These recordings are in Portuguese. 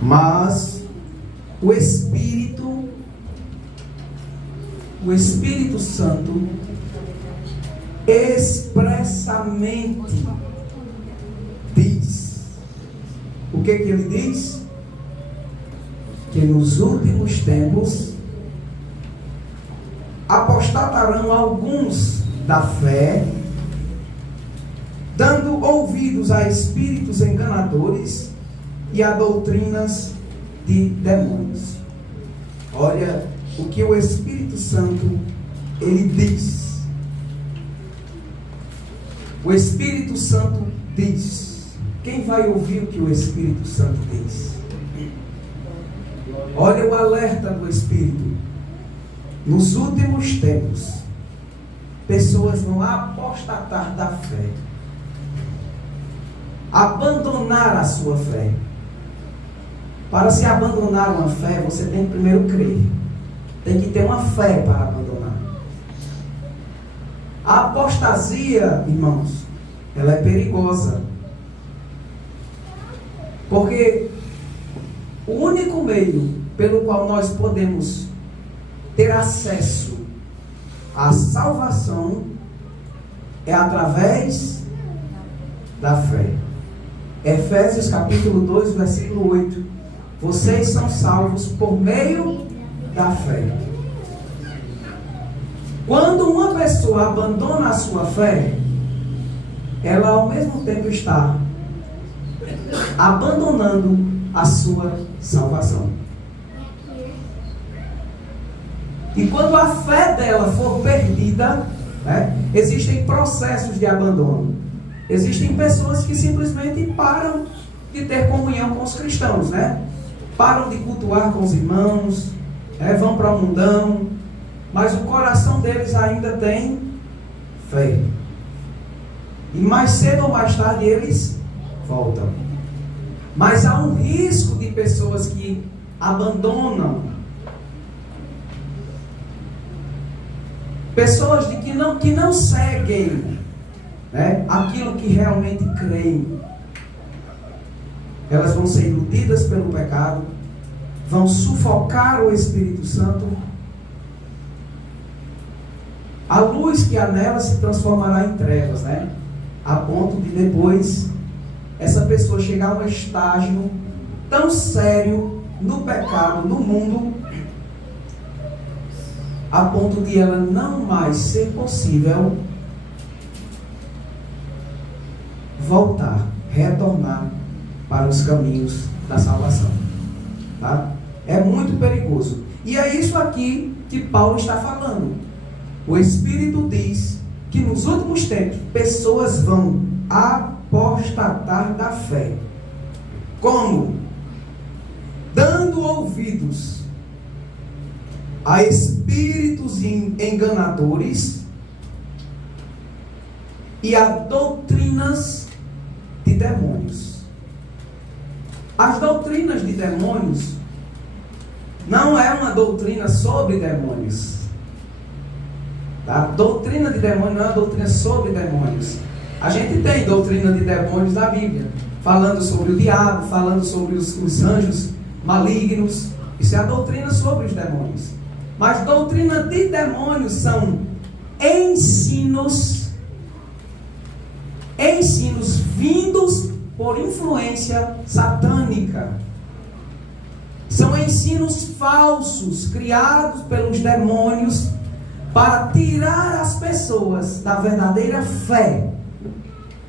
Mas o Espírito Santo expressamente diz. O que ele diz? Que nos últimos tempos apostatarão alguns da fé, dando ouvidos a espíritos enganadores e a doutrinas de demônios. Olha o que o Espírito Santo ele diz. O Espírito Santo diz. Quem vai ouvir o que o Espírito Santo diz? Olha o alerta do Espírito. Nos últimos tempos, pessoas vão apostatar da fé, abandonar a sua fé. Para se abandonar uma fé, você tem que primeiro crer. Tem que ter uma fé para abandonar. A apostasia, irmãos, ela é perigosa. Porque o único meio pelo qual nós podemos ter acesso à salvação é através da fé. Efésios capítulo 2, versículo 8. Vocês são salvos por meio da fé. Quando uma pessoa abandona a sua fé, ela ao mesmo tempo está abandonando a sua salvação. E quando a fé dela for perdida, existem processos de abandono. Existem pessoas que simplesmente param de ter comunhão com os cristãos, param de cultuar com os irmãos, vão para o mundão, mas o coração deles ainda tem fé. E mais cedo ou mais tarde eles voltam. Mas há um risco de pessoas que abandonam, pessoas que não seguem aquilo que realmente creem. Elas vão ser iludidas pelo pecado, vão sufocar o Espírito Santo. A luz que há nela se transformará em trevas, a ponto de depois essa pessoa chegar a um estágio tão sério no pecado, no mundo, a ponto de ela não mais ser possível voltar, retornar para os caminhos da salvação. É muito perigoso. E é isso aqui que Paulo está falando. O Espírito diz que nos últimos tempos pessoas vão apostatar da fé. Como? Dando ouvidos a espíritos enganadores e a doutrinas de demônios. As doutrinas de demônios não é uma doutrina sobre demônios. A doutrina de demônios não é uma doutrina sobre demônios. A gente tem doutrina de demônios na Bíblia, falando sobre o diabo, falando sobre os anjos malignos. Isso é a doutrina sobre os demônios. Mas doutrina de demônios são ensinos vindos por influência satânica. São ensinos falsos, criados pelos demônios, para tirar as pessoas da verdadeira fé.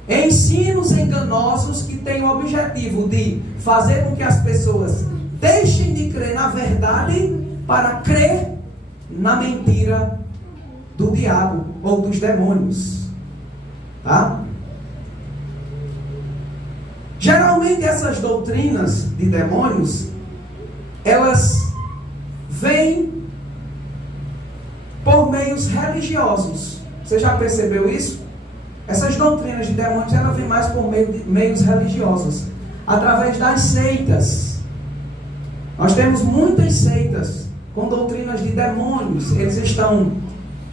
Ensinos enganosos que têm o objetivo de fazer com que as pessoas deixem de crer na verdade para crer na mentira do diabo ou dos demônios. Geralmente essas doutrinas de demônios, elas vêm por meios religiosos. Você já percebeu isso? Essas doutrinas de demônios, elas vêm mais por meios religiosos, através das seitas. Nós temos muitas seitas com doutrinas de demônios. Eles estão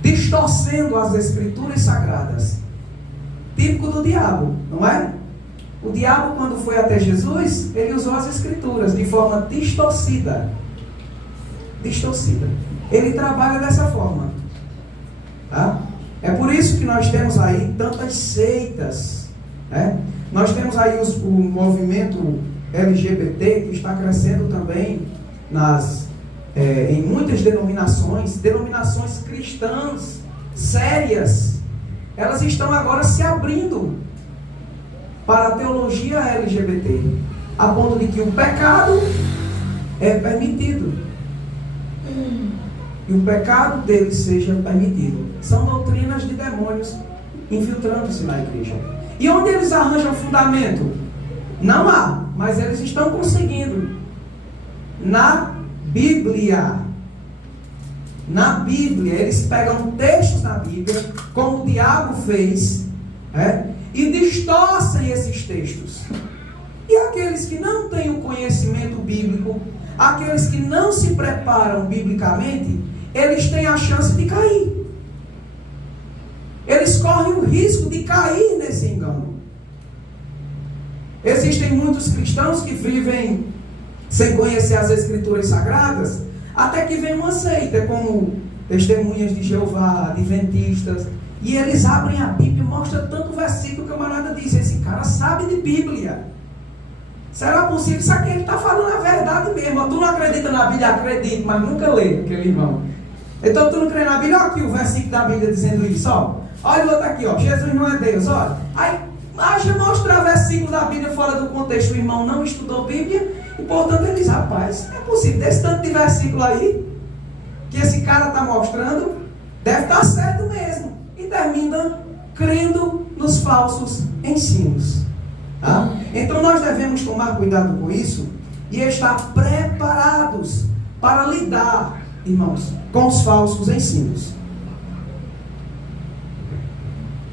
distorcendo as escrituras sagradas. Típico do diabo, não é? O diabo, quando foi até Jesus, ele usou as escrituras de forma distorcida. Distorcida. Ele trabalha dessa forma. Tá? É por isso que nós temos aí tantas seitas. Né? Nós temos aí o movimento LGBT que está crescendo também em muitas denominações cristãs sérias. Elas estão agora se abrindo para a teologia LGBT, a ponto de que o pecado é permitido e o pecado deles seja permitido. São doutrinas de demônios infiltrando-se na igreja. E onde eles arranjam fundamento? Não há, mas eles estão conseguindo. Na Bíblia. Na Bíblia, eles pegam textos na Bíblia, como o diabo fez, e distorcem esses textos. E aqueles que não têm o conhecimento bíblico, aqueles que não se preparam biblicamente, eles têm a chance de cair. Eles correm o risco de cair nesse engano. Existem muitos cristãos que vivem sem conhecer as Escrituras Sagradas, até que vem uma seita, como Testemunhas de Jeová, Adventistas, e eles abrem a Bíblia e mostram tanto versículo que o camarada diz: esse cara sabe de Bíblia. Será possível? Isso aqui ele está falando a verdade mesmo. Tu não acredita na Bíblia? Acredito, mas nunca lê, aquele irmão. Então tu não crê na Bíblia? Olha aqui o versículo da Bíblia dizendo isso, ó. Olha o outro aqui, ó. Jesus não é Deus, olha. Aí, acha mostrar versículo da Bíblia fora do contexto. O irmão não estudou Bíblia e, portanto, ele diz: rapaz, não é possível. Desse tanto de versículo aí que esse cara está mostrando, deve estar certo mesmo. E termina crendo nos falsos ensinos. Tá? Então nós devemos tomar cuidado com isso e estar preparados para lidar, irmãos, com os falsos ensinos.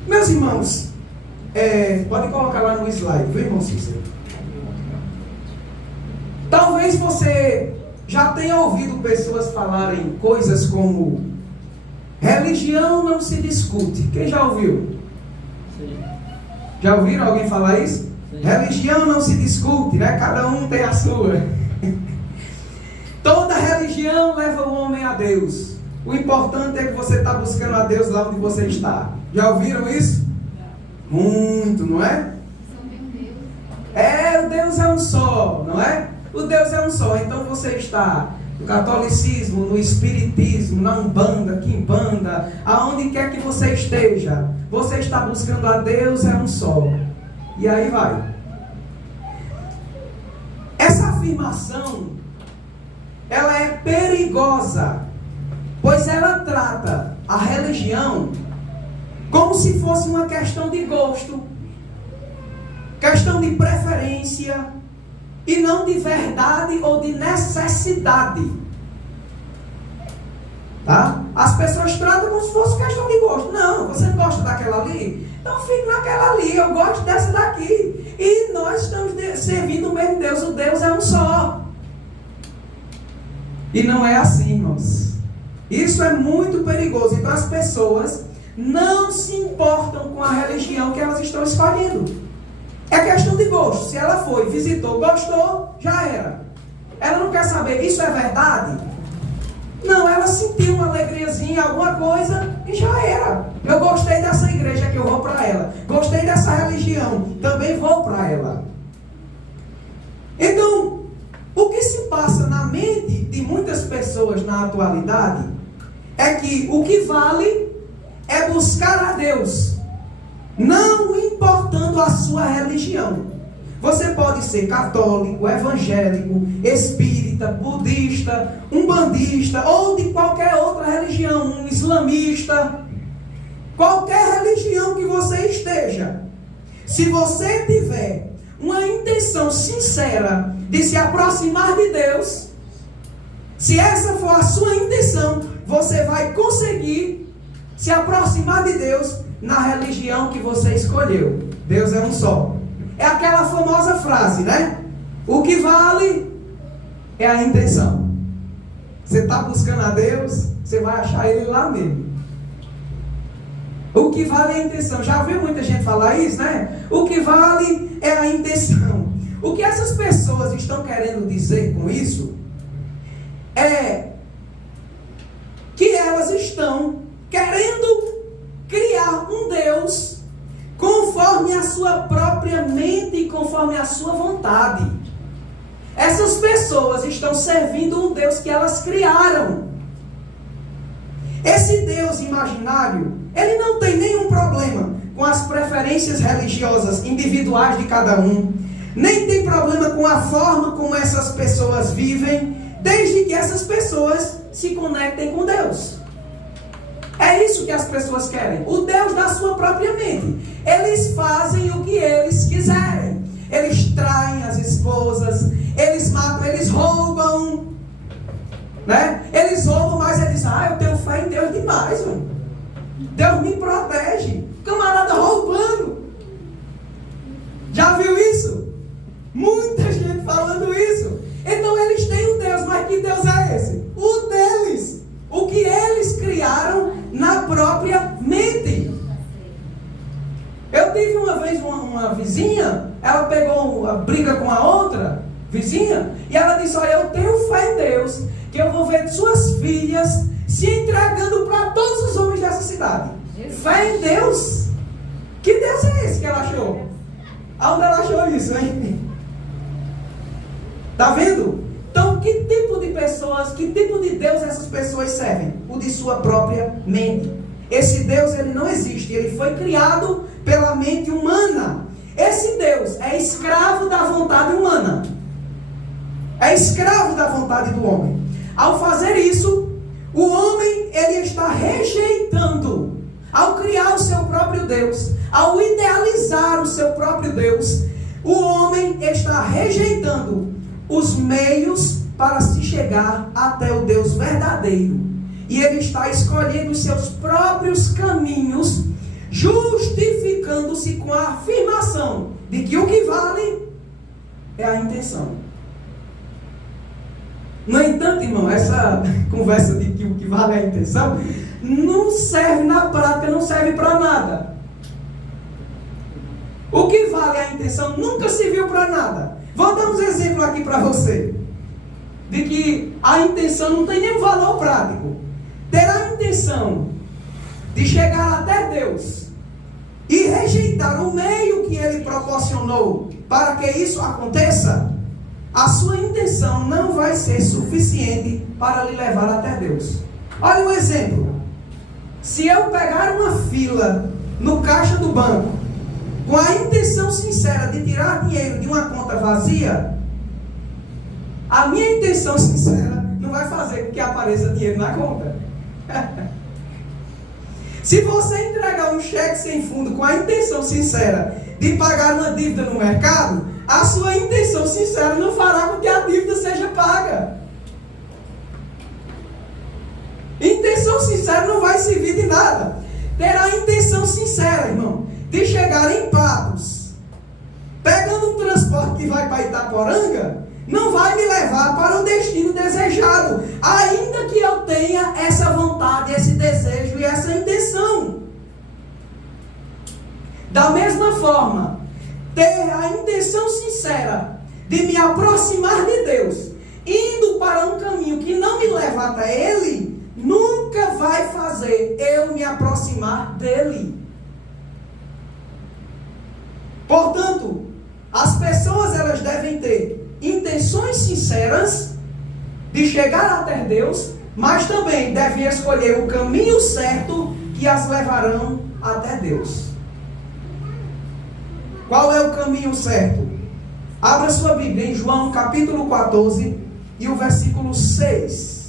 Meus irmãos, pode colocar lá no slide, viu, irmão Cícero? Talvez você já tenha ouvido pessoas falarem coisas como: religião não se discute. Quem já ouviu? Sim. Já ouviram alguém falar isso? Sim. Religião não se discute, né? Cada um tem a sua. Toda religião leva o homem a Deus. O importante é que você está buscando a Deus lá onde você está. Já ouviram isso? Muito, não é? O Deus é um só, não é? O Deus é um só. Então você está no catolicismo, no espiritismo, na umbanda, quimbanda, aonde quer que você esteja, você está buscando a Deus é um só. E aí vai. Essa afirmação, ela é perigosa, pois ela trata a religião como se fosse uma questão de gosto, questão de preferência, e não de verdade ou de necessidade. Tá? As pessoas tratam como se fosse questão de gosto. Não, você gosta daquela ali? Então fique naquela ali, eu gosto dessa daqui. E nós estamos servindo o mesmo Deus, o Deus é um só. E não é assim, irmãos. Isso é muito perigoso. Então as pessoas não se importam com a religião que elas estão escolhendo. É questão de gosto. Se ela foi, visitou, gostou, já era. Ela não quer saber, isso é verdade? Não, ela sentiu uma alegriazinha, alguma coisa, e já era. Eu gostei dessa igreja que eu vou para ela. Gostei dessa religião, também vou para ela. Então, o que se passa na mente de muitas pessoas na atualidade é que o que vale é buscar a Deus, não importando a sua religião. Você pode ser católico, evangélico, espírita, budista, umbandista ou de qualquer outra religião, um islamista, qualquer religião que você esteja. Se você tiver uma intenção sincera de se aproximar de Deus, se essa for a sua intenção, você vai conseguir se aproximar de Deus na religião que você escolheu. Deus é um só. É aquela famosa frase, né? O que vale é a intenção. Você está buscando a Deus, você vai achar Ele lá mesmo. O que vale é a intenção. Já ouviu muita gente falar isso, né? O que vale é a intenção. O que essas pessoas estão querendo dizer com isso é que elas estão querendo criar um Deus conforme a sua própria mente e conforme a sua vontade. Essas pessoas estão servindo um Deus que elas criaram. Esse Deus imaginário, ele não tem nenhum problema com as preferências religiosas individuais de cada um, nem tem problema com a forma como essas pessoas vivem, desde que essas pessoas se conectem com Deus. É isso que as pessoas querem, o Deus da sua própria mente. Eles fazem o que eles quiserem. Eles traem as esposas, eles matam, eles roubam, né? Eles roubam, mas eles dizem, eu tenho fé em Deus demais, mano. Deus me protege. Camarada roubando. Já viu isso? Muita gente falando isso. Então eles têm um Deus, mas que Deus é esse? O deles. O que eles criaram na própria mente. Eu tive uma vez uma vizinha, ela pegou uma briga com a outra vizinha, e ela disse, olha, eu tenho fé em Deus, que eu vou ver suas filhas se entregando para todos os homens dessa cidade. Fé em Deus? Que Deus é esse que ela achou? Aonde ela achou isso, hein? Tá vendo? Então, que tipo de pessoas, que tipo de Deus essas pessoas servem? O de sua própria mente. Esse Deus, ele não existe, ele foi criado pela mente humana. Esse Deus é escravo da vontade humana. É escravo da vontade do homem. Ao fazer isso, o homem, ele está rejeitando, ao criar o seu próprio Deus, ao idealizar o seu próprio Deus, o homem está rejeitando os meios para se chegar até o Deus verdadeiro. E ele está escolhendo os seus próprios caminhos, justificando-se com a afirmação de que o que vale é a intenção. No entanto, irmão, essa conversa de que o que vale é a intenção não serve na prática, não serve para nada. O que vale é a intenção nunca serviu para nada. Vou dar uns exemplos aqui para você, de que a intenção não tem nenhum valor prático. Ter a intenção de chegar até Deus e rejeitar o meio que Ele proporcionou para que isso aconteça, a sua intenção não vai ser suficiente para lhe levar até Deus. Olha um exemplo. Se eu pegar uma fila no caixa do banco com a intenção sincera de tirar dinheiro de uma conta vazia, a minha intenção sincera não vai fazer com que apareça dinheiro na conta. Se você entregar um cheque sem fundo com a intenção sincera de pagar uma dívida no mercado, a sua intenção sincera não fará com que a dívida seja paga. Intenção sincera não vai servir de nada. Ter a intenção sincera, irmão, de chegar em Patos, pegando um transporte que vai para Itaporanga, não vai me levar para o destino desejado, ainda que eu tenha essa vontade, esse desejo e essa intenção. Da mesma forma, ter a intenção sincera de me aproximar de Deus, indo para um caminho que não me leva até Ele, nunca vai fazer eu me aproximar dEle. Portanto, as pessoas elas devem ter intenções sinceras de chegar até Deus, mas também devem escolher o caminho certo que as levarão até Deus. Qual é o caminho certo? Abra sua Bíblia em João capítulo 14 e o versículo 6.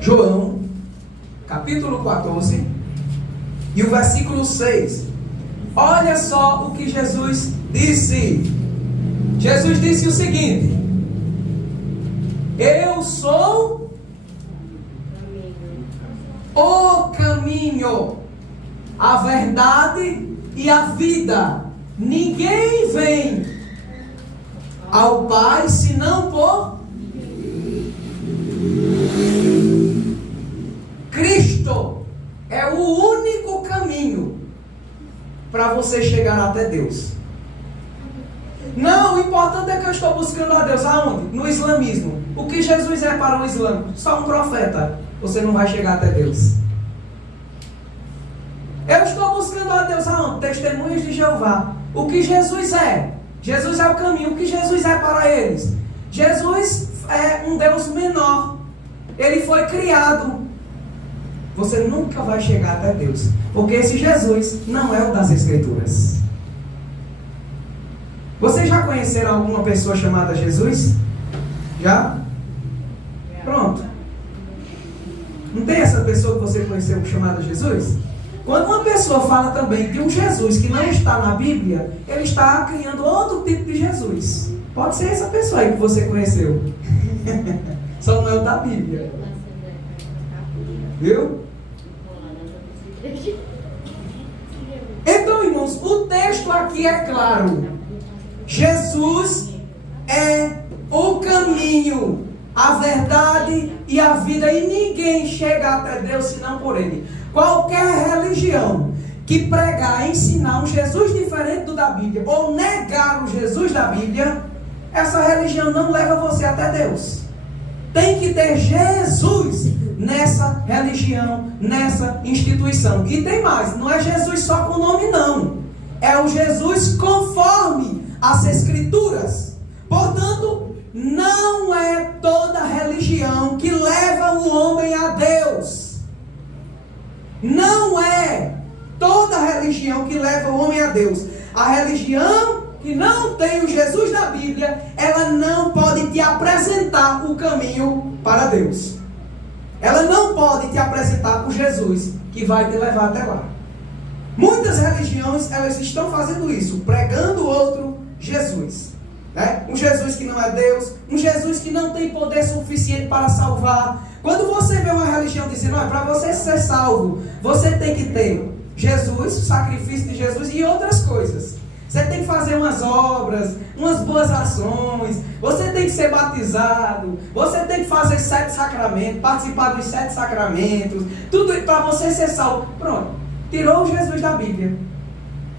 João, capítulo 14, e o versículo 6. Olha só o que Jesus disse. Jesus disse o seguinte: eu sou o caminho, a verdade e a vida. Ninguém vem ao Pai senão por Cristo. É o único caminho para você chegar até Deus. Não, o importante é que eu estou buscando a Deus. Aonde? No islamismo. O que Jesus é para o Islã? Só um profeta. Você não vai chegar até Deus. Eu estou buscando a Deus aonde? Testemunhas de Jeová. O que Jesus é? Jesus é o caminho. O que Jesus é para eles? Jesus é um Deus menor. Ele foi criado. Você nunca vai chegar até Deus. Porque esse Jesus não é o das Escrituras. Vocês já conheceram alguma pessoa chamada Jesus? Já? Pronto. Não tem essa pessoa que você conheceu chamada Jesus? Quando uma pessoa fala também de um Jesus que não está na Bíblia, ele está criando outro tipo de Jesus. Pode ser essa pessoa aí que você conheceu. Só não é o da Bíblia. Viu? Então, irmãos, o texto aqui é claro. Jesus é o caminho, a verdade e a vida, e ninguém chega até Deus senão por Ele. Qualquer religião que pregar, ensinar um Jesus diferente do da Bíblia, ou negar o Jesus da Bíblia, essa religião não leva você até Deus. Tem que ter Jesus nessa religião, nessa instituição. E tem mais, não é Jesus só com nome não. É o Jesus conforme as Escrituras. Portanto, não é toda religião que leva o homem a Deus. Não é toda religião que leva o homem a Deus. A religião que não tem o Jesus da Bíblia, ela não pode te apresentar o caminho para Deus. Ela não pode te apresentar o Jesus que vai te levar até lá. Muitas religiões, elas estão fazendo isso, pregando outro Jesus, né? Um Jesus que não é Deus, um Jesus que não tem poder suficiente para salvar. Quando você vê uma religião dizendo, para você ser salvo, você tem que ter Jesus, o sacrifício de Jesus e outras coisas. Você tem que fazer umas obras, umas boas ações, você tem que ser batizado, você tem que fazer 7 sacramentos, participar dos 7 sacramentos, tudo para você ser salvo. Pronto, tirou o Jesus da Bíblia.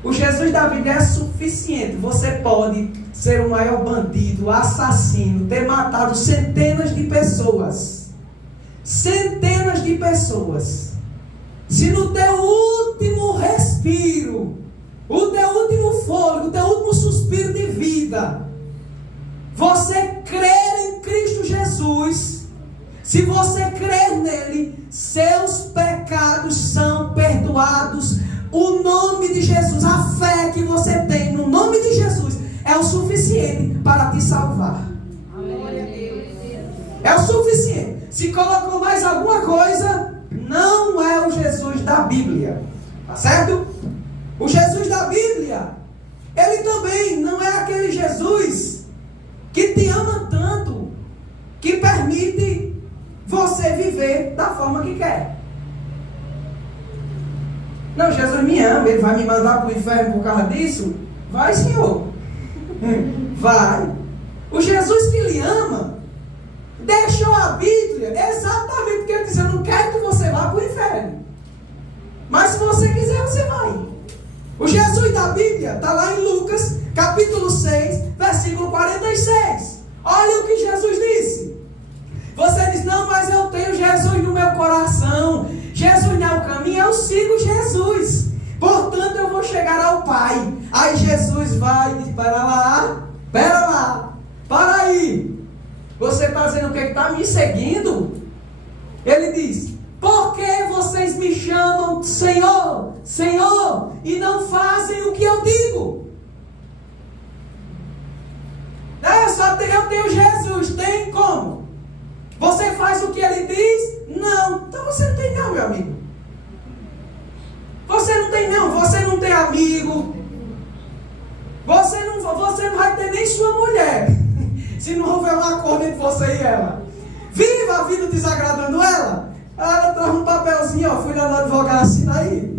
O Jesus da Bíblia é suficiente. Você pode ser o maior bandido, assassino, ter matado centenas de pessoas. Centenas de pessoas. Se no teu último respiro, o teu último fôlego, o teu último suspiro de vida, você crer em Cristo Jesus, se você crer nele, seus pecados são perdoados. O nome de Jesus, a fé que você tem no nome de Jesus é o suficiente para te salvar. É o suficiente. Se colocou mais alguma coisa, não é o Jesus da Bíblia. Tá certo? O Jesus da Bíblia, ele também não é aquele Jesus que te ama tanto, que permite você viver da forma que quer. Não, Jesus me ama, ele vai me mandar para o inferno por causa disso? Vai, Senhor. Vai. O Jesus que lhe ama deixou a Bíblia exatamente porque ele disse: eu não quero que você vá para o inferno, mas se você quiser, você vai. O Jesus da Bíblia está lá em Lucas, capítulo 6, versículo 46. Olha o que Jesus disse. Você diz: não, mas eu tenho Jesus no meu coração. Jesus não é o caminho, eu sigo Jesus. Portanto, eu vou chegar ao Pai. Aí Jesus vai e diz: pera lá, para aí. Você está dizendo o que? Está me seguindo? Ele diz: por que vocês me chamam Senhor, Senhor, e não fazem o que eu digo? Eu tenho Jesus, tem como? Você faz o que ele diz? Não. Então você não tem não, meu amigo. Você não tem não, você não tem amigo. Você não vai ter nem sua mulher, se não houver um acordo entre você e ela. Viva a vida desagradando ela. Ela traz um papelzinho, ó, fui lá no advogado, assina aí.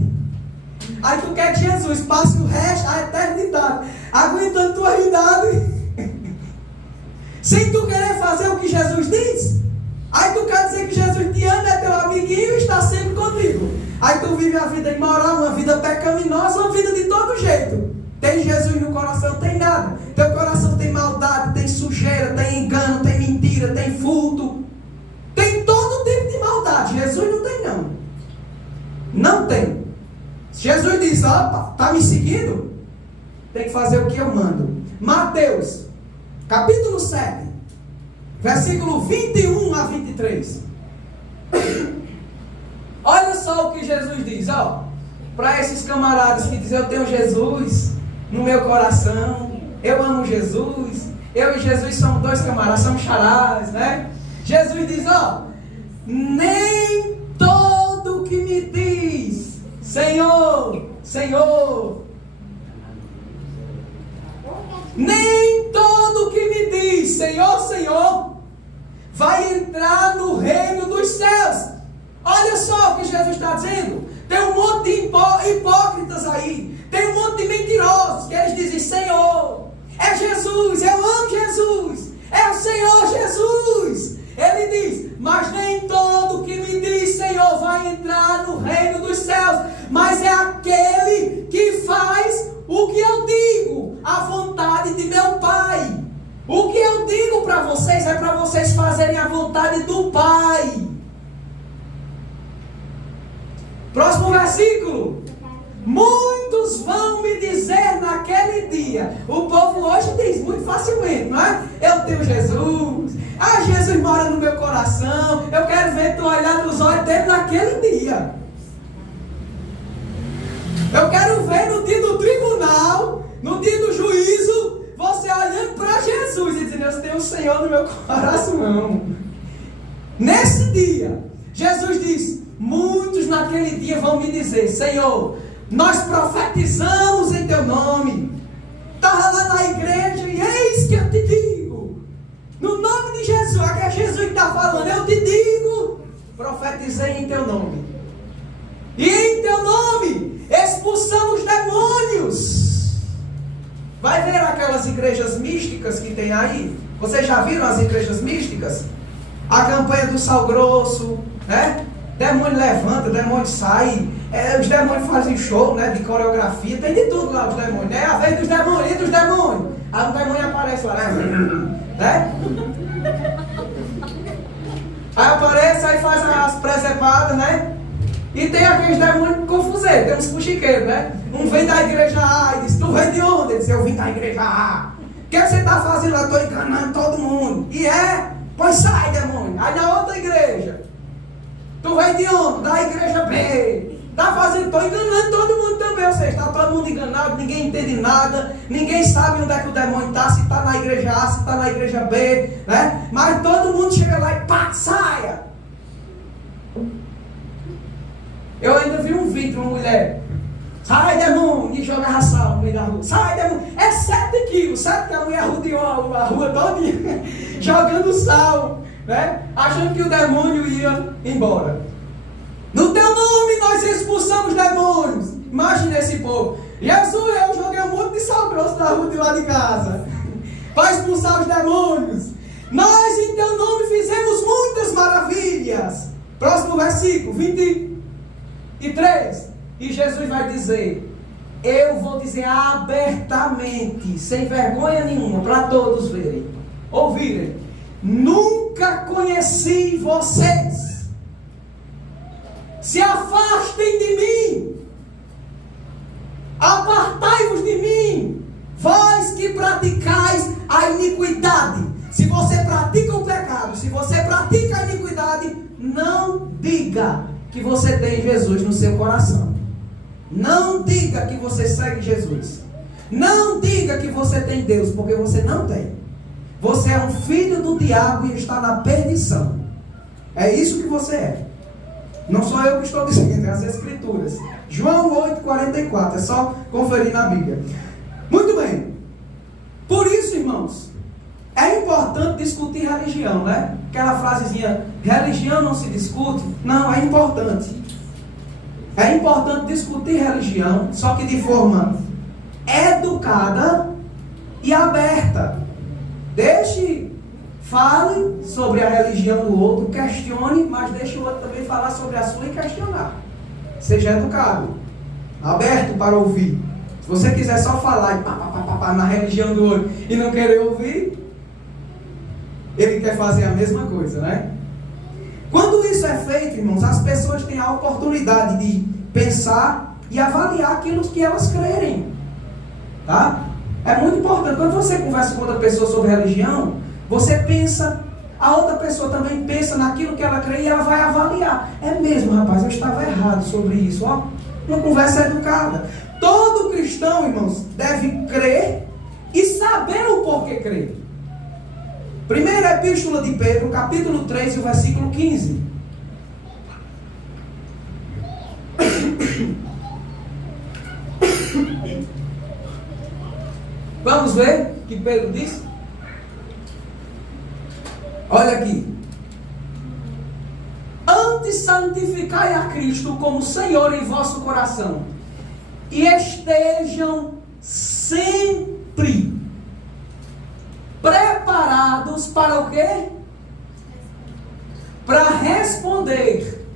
Aí tu quer que Jesus passe o resto, a eternidade, aguentando tua idade, sem tu querer fazer o que Jesus diz. Aí tu quer dizer que Jesus te ama, é teu amiguinho e está sempre contigo. Aí tu vive a vida imoral, uma vida pecaminosa, uma vida de todo jeito. Tem Jesus no coração? Tem nada. Teu coração tem maldade, tem sujeira, tem engano, tem mentira, tem furto. Tem todo tipo de maldade. Jesus não tem não. Não tem. Jesus diz, opa, está me seguindo? Tem que fazer o que eu mando. Mateus, capítulo 7, versículo 21 a 23. Olha só o que Jesus diz, ó. Para esses camaradas que dizem, eu tenho Jesus no meu coração, eu amo Jesus, eu e Jesus somos dois camaradas, somos xarás, né? Jesus diz, ó, nem todo que me diz, Senhor, Senhor, nem todo que me diz, Senhor, Senhor, vai entrar no reino dos céus. Olha só o que Jesus está dizendo. Tem um monte de hipócritas aí, tem um monte de mentirosos que eles dizem, Senhor, é Jesus, eu amo Jesus, é o Senhor Jesus. Ele diz, mas nem todo que me diz Senhor vai entrar no reino dos céus, mas é aquele que faz o que eu digo, a vontade de meu Pai. O que eu digo para vocês é para vocês fazerem a vontade do Pai. Próximo versículo. Muitos vão me dizer naquele dia. O povo hoje diz muito facilmente, não é? Eu tenho Jesus. Ah, Jesus mora no meu coração. Eu quero ver tu olhar nos olhos dele naquele dia. Eu quero ver no dia do tribunal, no dia do juízo, você olhando para Jesus e dizendo, eu tenho o Senhor no meu coração. Nesse dia, Jesus diz, muitos naquele dia vão me dizer, Senhor, nós profetizamos em teu nome. Estava lá na igreja e eis que eu te digo, no nome de Jesus, aqui é Jesus que está falando, eu te digo, profetizei em teu nome. E em teu nome expulsamos demônios. Vai ver aquelas igrejas místicas que tem aí? Vocês já viram as igrejas místicas? A campanha do sal grosso, né? Demônio levanta, demônio sai, os demônios fazem show, né, de coreografia, tem de tudo lá os demônios, né? A vez dos demônios, e dos demônios? Aí o demônio aparece lá, né? Aí aparece, aí faz as presepadas, né? E tem aqueles demônios confuseiros, tem uns fuxiqueiros, né? Um vem da igreja A e diz, tu vem de onde? Ele diz, eu vim da igreja A. O que você está fazendo lá? Estou enganando todo mundo. E é? Pois sai, demônio. Aí na outra igreja, tu vem de onde? Da igreja B. Está fazendo, estou enganando todo mundo também. Ou seja, está todo mundo enganado, ninguém entende nada, ninguém sabe onde é que o demônio está, se está na igreja A, se está na igreja B, né? Mas todo mundo chega lá e pá, saia. Eu ainda vi um vídeo de uma mulher, sai demônio, e joga sal no meio da rua, sai demônio, é 7 quilos, sabe que a mulher rodeou a rua toda jogando sal, né? Achando que o demônio ia embora. No teu nome nós expulsamos demônios. Imagina esse povo. Jesus, eu joguei um monte de sal grosso na rua de lá de casa para expulsar os demônios. Nós em teu nome fizemos muitas maravilhas. Próximo versículo, 23. E Jesus vai dizer, eu vou dizer abertamente, sem vergonha nenhuma, para todos verem, ouvirem, nunca conheci vocês. Se afastem de mim, apartai-vos de mim, vós que praticais a iniquidade. Se você pratica o pecado, se você pratica a iniquidade, não diga que você tem Jesus no seu coração. Não diga que você segue Jesus. Não diga que você tem Deus, porque você não tem. Você é um filho do diabo e está na perdição. É isso que você é. Não sou eu que estou dizendo, é as Escrituras. João 8,44, é só conferir na Bíblia. Muito bem. Por isso, irmãos, é importante importante discutir religião, né? Aquela frasezinha, religião não se discute. Não, é importante. É importante discutir religião, só que de forma educada e aberta. Fale sobre a religião do outro, questione, mas deixe o outro também falar sobre a sua e questionar. Seja educado, aberto para ouvir. Se você quiser só falar na religião do outro e não querer ouvir, ele quer fazer a mesma coisa, né? Quando isso é feito, irmãos, as pessoas têm a oportunidade de pensar e avaliar aquilo que elas crerem. Tá? É muito importante. Quando você conversa com outra pessoa sobre religião, você pensa, a outra pessoa também pensa naquilo que ela crê e ela vai avaliar. É mesmo, rapaz, eu estava errado sobre isso. Ó, uma conversa educada. Todo cristão, irmãos, deve crer e saber o porquê crer. Primeira epístola de Pedro, capítulo 3, o versículo 15. Vamos ver o que Pedro diz? Olha aqui. Antes santificai a Cristo como Senhor em vosso coração, e estejam sempre preparados para o quê? Para responder.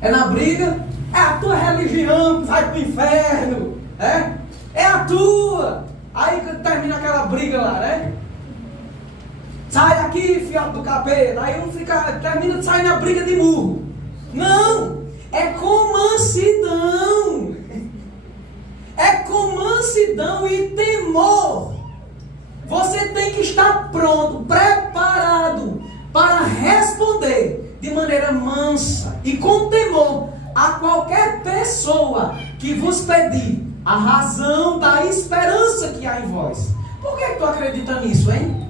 É na briga? É a tua religião que vai para o inferno. É a tua. Aí termina aquela briga lá, né? Sai daqui, filhote do capeta. Aí termina de sair na briga de murro. Não! É com mansidão. É com mansidão e temor. Você tem que estar pronto, preparado para responder de maneira mansa e com temor a qualquer pessoa que vos pedir a razão da esperança que há em vós. Por que tu acredita nisso, hein?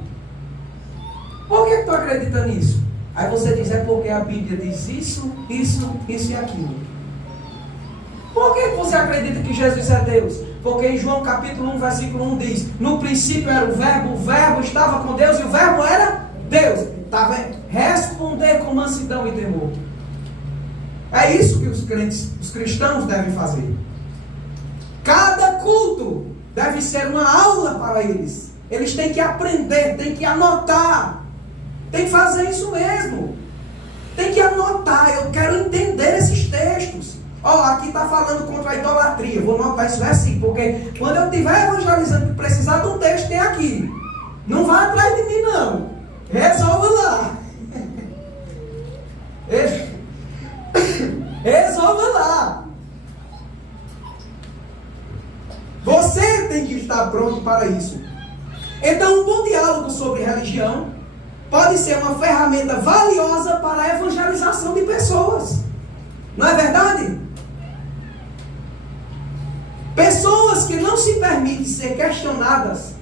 Por que tu acredita nisso? Aí você diz, é porque a Bíblia diz isso e aquilo. Por que você acredita que Jesus é Deus? Porque em João capítulo 1, versículo 1 diz, no princípio era o verbo estava com Deus e o verbo era Deus. Tá vendo? Responder com mansidão e temor. É isso que os cristãos devem fazer. Cada culto deve ser uma aula para eles. Eles têm que aprender, têm que anotar. Tem que fazer isso mesmo. Tem que anotar. Eu quero entender esses textos. Ó, aqui está falando contra a idolatria. Vou anotar esse versículo, porque quando eu estiver evangelizando e precisar de um texto, tem aqui. Não vá atrás de mim, não. Resolva lá. Resolva lá. Você tem que estar pronto para isso. Então, um bom diálogo sobre religião pode ser uma ferramenta valiosa para a evangelização de pessoas. Não é verdade? Pessoas que não se permitem ser questionadas,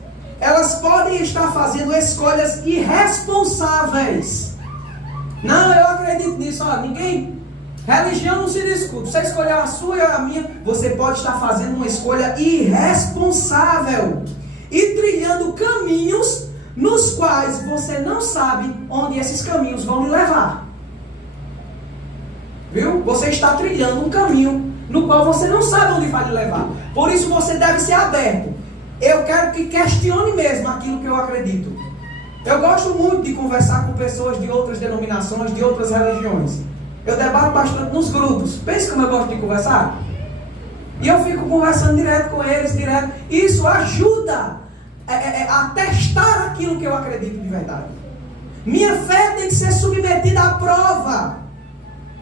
elas podem estar fazendo escolhas irresponsáveis. Não, eu acredito nisso. Ó, religião não se discute. Você escolheu a sua e a minha, você pode estar fazendo uma escolha irresponsável e trilhando caminhos nos quais você não sabe onde esses caminhos vão lhe levar. Viu? Você está trilhando um caminho no qual você não sabe onde vai lhe levar. Por isso você deve ser aberto. Eu quero que questione mesmo aquilo que eu acredito. Eu gosto muito de conversar com pessoas de outras denominações, de outras religiões. Eu debato bastante nos grupos. Pensa como eu gosto de conversar? E eu fico conversando direto com eles, direto. Isso ajuda a testar aquilo que eu acredito de verdade. Minha fé tem que ser submetida à prova.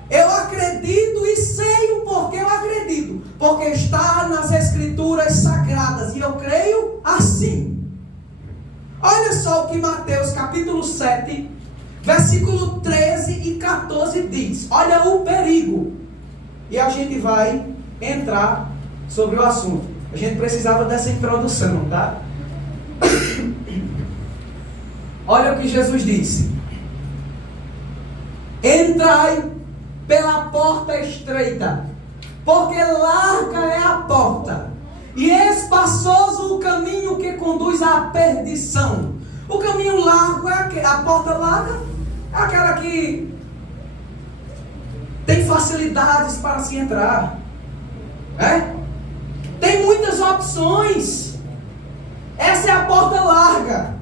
Eu acredito e sei o porquê eu acredito. Porque está nas Escrituras Sagradas. E eu creio assim. Olha só o que Mateus capítulo 7, versículo 13 e 14 diz. Olha o perigo. E a gente vai entrar sobre o assunto. A gente precisava dessa introdução, tá? Olha o que Jesus disse. Entrai pela porta estreita, porque larga é a porta, e espaçoso o caminho que conduz à perdição, O caminho largo é a porta larga, é aquela que tem facilidades para se entrar. Tem muitas opções. Essa é a porta larga.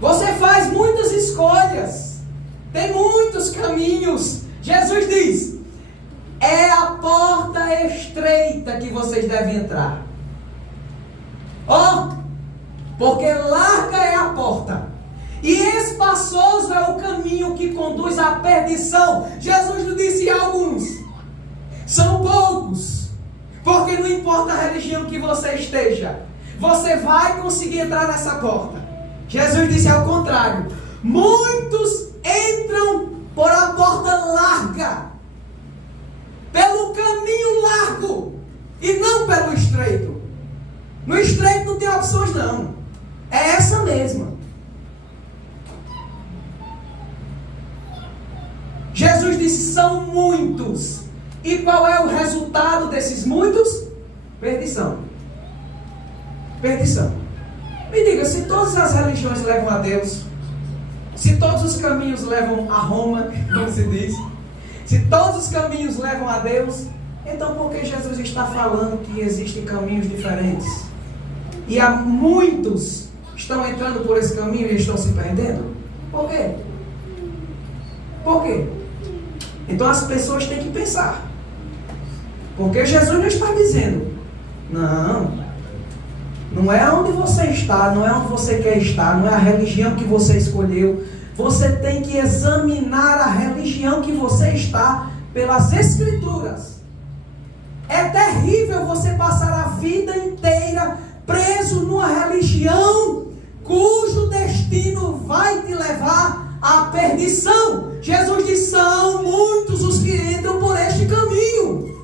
Você faz muitas escolhas. Tem muitos caminhos. Jesus diz: é a porta estreita que vocês devem entrar. Porque larga é a porta e espaçoso é o caminho que conduz à perdição. Jesus não disse alguns, são poucos, porque não importa a religião que você esteja, você vai conseguir entrar nessa porta. Jesus disse ao contrário: muitos entram por a porta larga, pelo caminho largo, e não pelo estreito. No estreito não tem opções não, é essa mesma. Jesus disse: são muitos. E qual é o resultado desses muitos? Perdição. Perdição. Me diga, se todas as religiões levam a Deus, se todos os caminhos levam a Roma, como se diz, se todos os caminhos levam a Deus, então por que Jesus está falando que existem caminhos diferentes? E há muitos estão entrando por esse caminho e estão se perdendo? Por quê? Por quê? Então as pessoas têm que pensar. Porque Jesus não está dizendo: não é onde você está, não é onde você quer estar, não é a religião que você escolheu. Você tem que examinar a religião que você está pelas Escrituras. É terrível você passar a vida inteira preso numa religião cujo destino vai te levar à perdição. Jesus disse: são muitos os que entram por este caminho.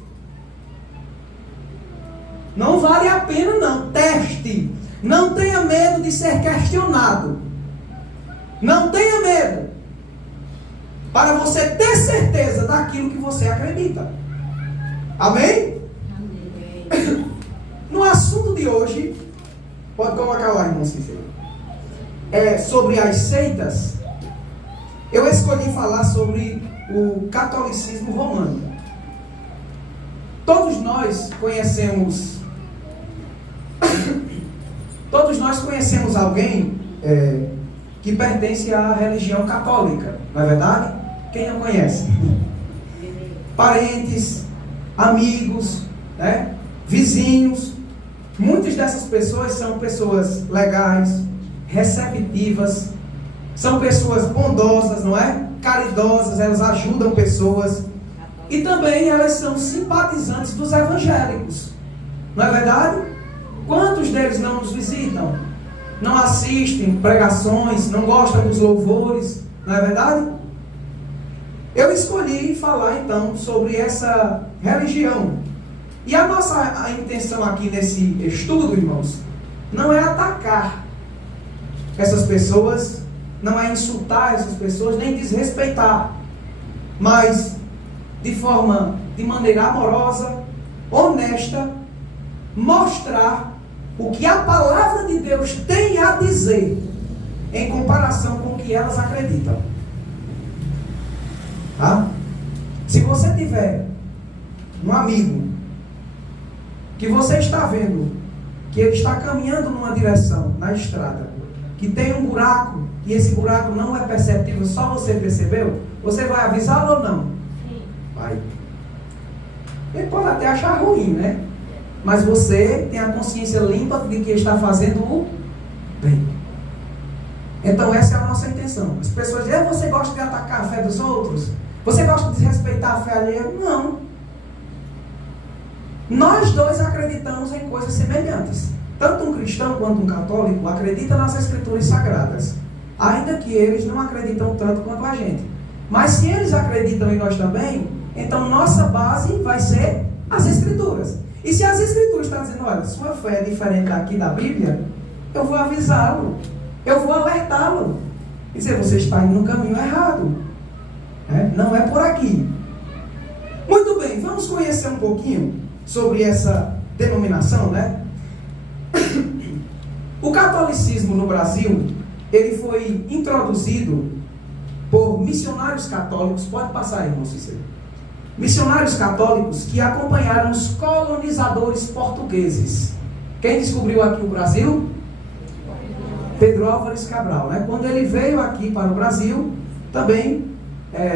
Não vale a pena não. Teste. Não tenha medo de ser questionado. Não tenha medo. Para você ter certeza daquilo que você acredita. Amém? Amém. No assunto de hoje, pode colocar lá, irmão Cícero, sobre as seitas. Eu escolhi falar sobre o catolicismo romano. Todos nós conhecemos alguém que pertence à religião católica, não é verdade? Quem não conhece? Parentes, amigos, vizinhos. Muitas dessas pessoas são pessoas legais, receptivas, são pessoas bondosas, não é? Caridosas, elas ajudam pessoas. E também elas são simpatizantes dos evangélicos. Não é verdade? Quantos deles não nos visitam? Não assistem pregações, não gostam dos louvores, não é verdade? Eu escolhi falar então sobre essa religião. E a nossa intenção aqui nesse estudo, irmãos, não é atacar essas pessoas, não é insultar essas pessoas, nem desrespeitar, mas de maneira amorosa, honesta, mostrar o que a palavra de Deus tem a dizer em comparação com o que elas acreditam. Tá? Se você tiver um amigo que você está vendo que ele está caminhando numa direção na estrada, que tem um buraco, e esse buraco não é perceptível, só você percebeu, você vai avisá-lo ou não? Sim. Vai. Ele pode até achar ruim, né? Mas você tem a consciência limpa de que está fazendo o bem. Então essa é a nossa intenção. As pessoas dizem: você gosta de atacar a fé dos outros? Você gosta de desrespeitar a fé alheia? Não. Nós dois acreditamos em coisas semelhantes. Tanto um cristão quanto um católico acredita nas escrituras sagradas, ainda que eles não acreditam tanto quanto a gente. Mas se eles acreditam em nós também, então nossa base vai ser as escrituras. E se as escrituras estão dizendo: olha, sua fé é diferente daqui da Bíblia, eu vou avisá-lo, eu vou alertá-lo e dizer: você está indo no caminho errado, não é por aqui. Muito bem, vamos conhecer um pouquinho sobre essa denominação, né? O catolicismo no Brasil, ele foi introduzido por missionários católicos. Pode passar, irmão Cícero. Missionários católicos que acompanharam os colonizadores portugueses. Quem descobriu aqui o Brasil? Pedro Álvares Cabral, né? Quando ele veio aqui para o Brasil, também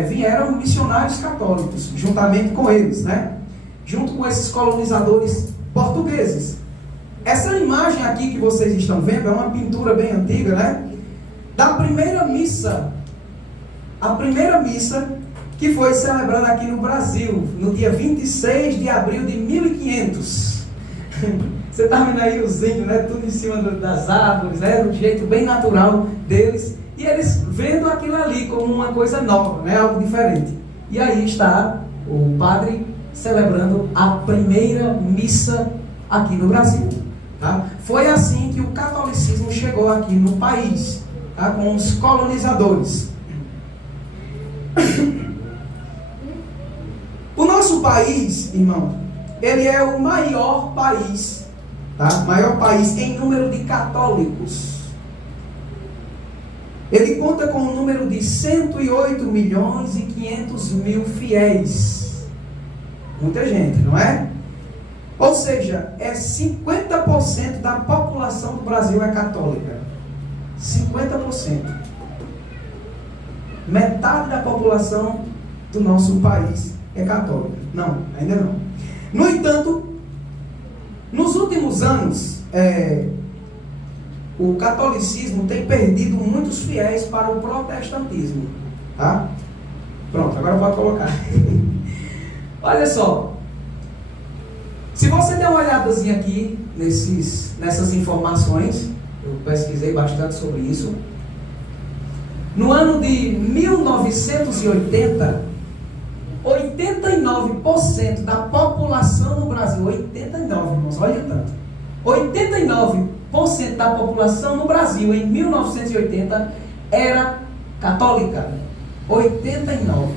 vieram missionários católicos, juntamente com eles, né? Junto com esses colonizadores portugueses. Essa imagem aqui que vocês estão vendo é uma pintura bem antiga, né? Da primeira missa. A primeira missa que foi celebrada aqui no Brasil, no dia 26 de abril de 1500. Você está vendo aí os índios, né? Tudo em cima das árvores, né? Do jeito bem natural deles. E eles vendo aquilo ali como uma coisa nova, né? Algo diferente. E aí está o padre celebrando a primeira missa aqui no Brasil. Tá? Foi assim que o catolicismo chegou aqui no país, tá? Com os colonizadores. O nosso país, irmão, ele é o maior país, tá? Maior país em número de católicos. Ele conta com um número de 108 milhões e 500 mil fiéis. Muita gente, não é? Ou seja, 50% da população do Brasil é católica. 50%. Metade da população do nosso país é católica. Não, ainda não. No entanto, nos últimos anos, o catolicismo tem perdido muitos fiéis para o protestantismo. Tá? Pronto, agora pode colocar. Olha só. Se você der uma olhadazinha aqui nessas informações, eu pesquisei bastante sobre isso. No ano de 1980, 89% da população no Brasil, 89, irmãos, olha tanto. 89% da população no Brasil em 1980 era católica. 89.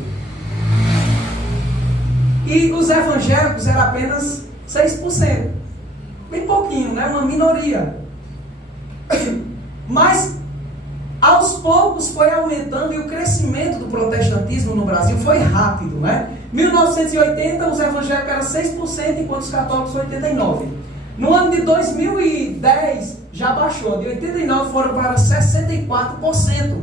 E os evangélicos eram apenas 6%. Bem pouquinho, né? Uma minoria. Mas aos poucos foi aumentando e o crescimento do protestantismo no Brasil foi rápido, né? 1980 os evangélicos eram 6%, enquanto os católicos 89%. No ano de 2010 já baixou, de 89% foram para 64%,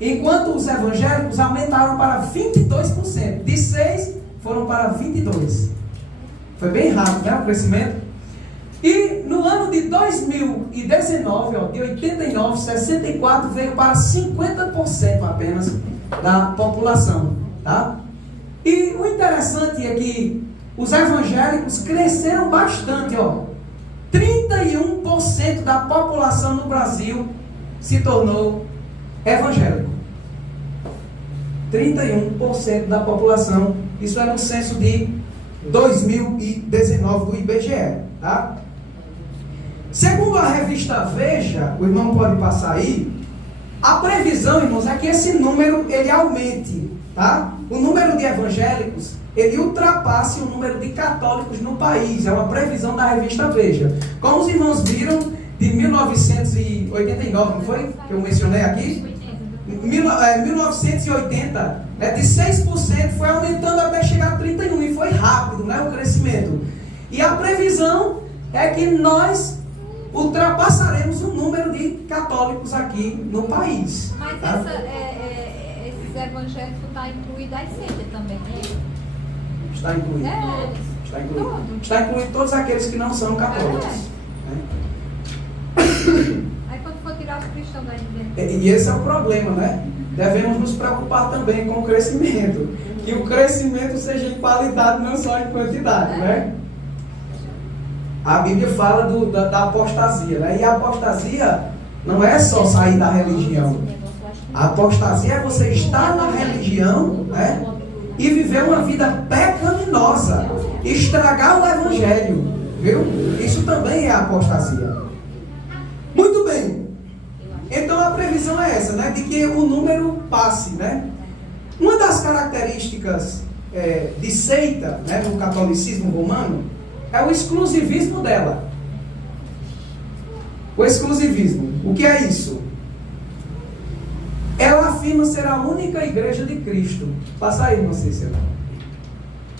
enquanto os evangélicos aumentaram para 22%, de 6% foram para 22%. Foi bem rápido, né, o crescimento. E no ano de 2019, de 89, 64 veio para 50% apenas da população, tá? E o interessante é que os evangélicos cresceram bastante, 31% da população no Brasil se tornou evangélico. 31% da população, isso é no censo de 2019 do IBGE, tá? Segundo a revista Veja, o irmão pode passar aí, a previsão, irmãos, é que esse número ele aumente, tá? O número de evangélicos ele ultrapasse o número de católicos no país. É uma previsão da revista Veja. Como os irmãos viram, de 1989, não foi? Que eu mencionei aqui? 1980, de 6% foi aumentando até chegar a 31%, e foi rápido, né, o crescimento. E a previsão é que nós ultrapassaremos o número de católicos aqui no país. Mas tá? Esses evangélicos estão incluídos as seitas também, né? Está incluído. Está incluído. Todo. Está incluído todos aqueles que não são católicos. Aí quando for tirar os cristãos daí de dentro. E esse é o problema, né? Devemos nos preocupar também com o crescimento. Que o crescimento seja em qualidade, não só em quantidade, né? A Bíblia fala da apostasia, né? E a apostasia não é só sair da religião. A apostasia é você estar na religião, né? E viver uma vida pecaminosa, estragar o evangelho, viu? Isso também é apostasia. Muito bem. Então a previsão é essa, né? De que o número passe, né? Uma das características de seita, né, no catolicismo romano, é o exclusivismo dela. O exclusivismo. O que é isso? Ela afirma ser a única igreja de Cristo. Passa aí, não sei se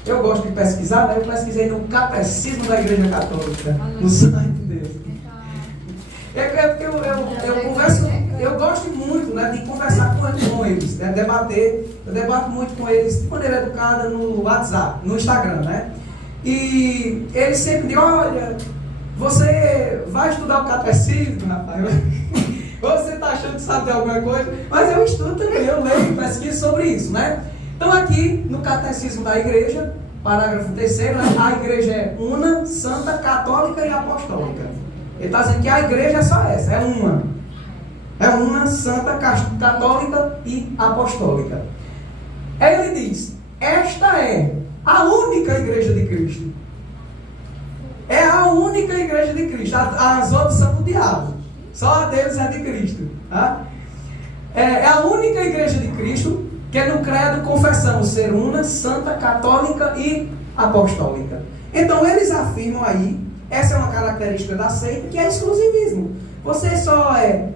eu gosto de pesquisar, né? Eu pesquisei no Catecismo da Igreja Católica, no site deles. É porque eu converso, eu gosto muito, né, de conversar com eles, né, debater. Eu debato muito com eles de maneira educada no WhatsApp, no Instagram, né? E eles sempre dizem, olha, você vai estudar o catecismo, rapaz? Você está achando que sabe de alguma coisa? Mas eu estudo também, eu leio e pesquiso sobre isso, né? Então aqui no Catecismo da Igreja, parágrafo 3º, né, a Igreja é una, santa, católica e apostólica. Ele está dizendo que a Igreja é só essa, é uma. É una, santa, católica e apostólica. Aí ele diz, esta é a única Igreja de Cristo. É a única Igreja de Cristo. As outras são do diabo. Só a deles é de Cristo. Tá? É a única Igreja de Cristo que no credo confessamos ser una, santa, católica e apostólica. Então eles afirmam aí, essa é uma característica da seita, que é exclusivismo. Você só é...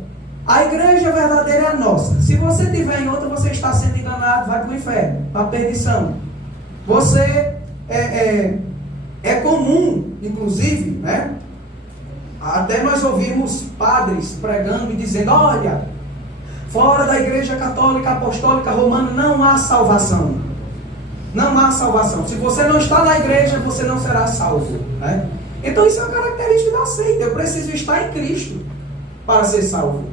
A igreja verdadeira é a nossa. Se você tiver em outra, você está sendo enganado, vai para o inferno, para a perdição. Você é comum, inclusive, né? Até nós ouvimos padres pregando e dizendo, olha, fora da igreja católica, apostólica, romana, não há salvação. Não há salvação. Se você não está na igreja, você não será salvo, né? Então isso é uma característica da seita. Eu preciso estar em Cristo para ser salvo.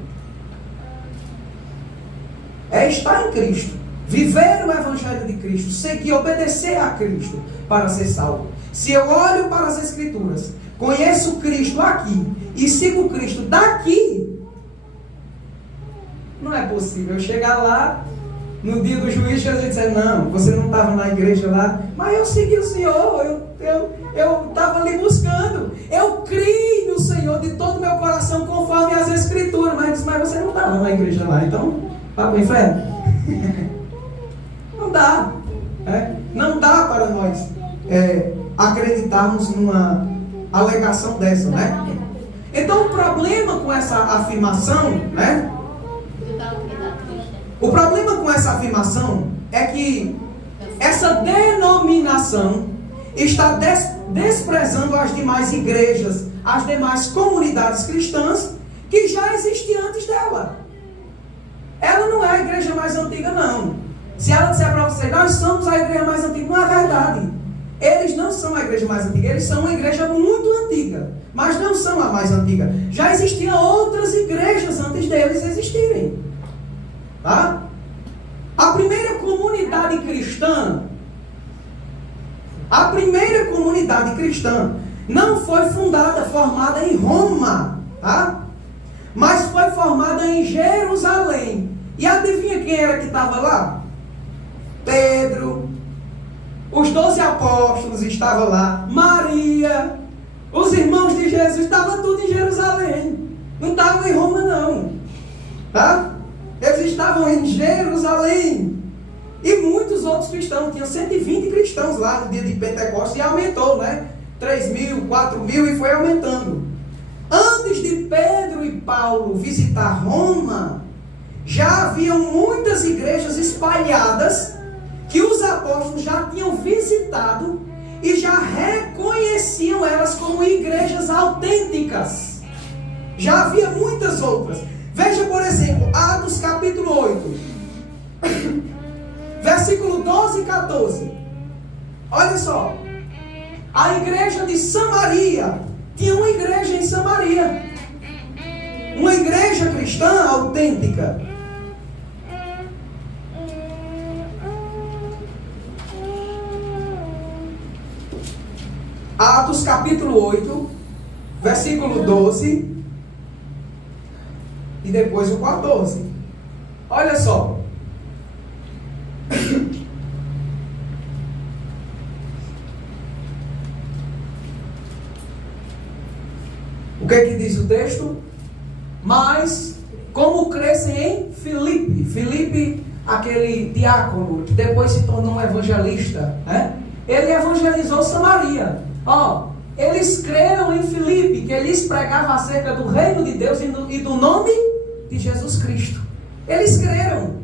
É estar em Cristo, viver o Evangelho de Cristo, seguir, obedecer a Cristo para ser salvo. Se eu olho para as Escrituras, conheço Cristo aqui e sigo Cristo daqui, não é possível eu chegar lá no dia do juízo e dizer, não, você não estava na igreja lá, mas eu segui o Senhor, eu estava ali buscando, eu criei no Senhor de todo o meu coração conforme as Escrituras, mas você não estava na igreja lá, então vai para o inferno? Não dá, não dá para nós acreditarmos numa alegação dessa, né? Então o problema com essa afirmação, né? O problema com essa afirmação é que essa denominação está desprezando as demais igrejas, as demais comunidades cristãs que já existiam antes dela. Ela não é a igreja mais antiga, não. Se ela disser para você, nós somos a igreja mais antiga, não é verdade. Eles não são a igreja mais antiga, eles são uma igreja muito antiga, mas não são a mais antiga. Já existiam outras igrejas antes deles existirem. Tá? A primeira comunidade cristã não foi formada em Roma, tá? Mas foi formada em Jerusalém. E adivinha quem era que estava lá? Pedro, os 12 apóstolos estavam lá, Maria, os irmãos de Jesus, estavam tudo em Jerusalém. Não estavam em Roma, não. Tá? Eles estavam em Jerusalém. E muitos outros cristãos, tinham 120 cristãos lá no dia de Pentecostes, e aumentou, né? 3.000, 4.000 e foi aumentando. Antes de Pedro e Paulo visitar Roma, já haviam muitas igrejas espalhadas que os apóstolos já tinham visitado e já reconheciam elas como igrejas autênticas. Já havia muitas outras. Veja, por exemplo, Atos capítulo 8, versículo 12 e 14. Olha só. A igreja de Samaria, tinha uma igreja em Samaria. Uma igreja cristã autêntica. Atos capítulo 8, versículo 12 e depois o 14. Olha só. O que é que diz o texto? Mas, como crescem em Filipe. Filipe, aquele diácono que depois se tornou um evangelista, né? Ele evangelizou Samaria. eles creram em Filipe, que ele pregava acerca do reino de Deus e do nome de Jesus Cristo. Eles creram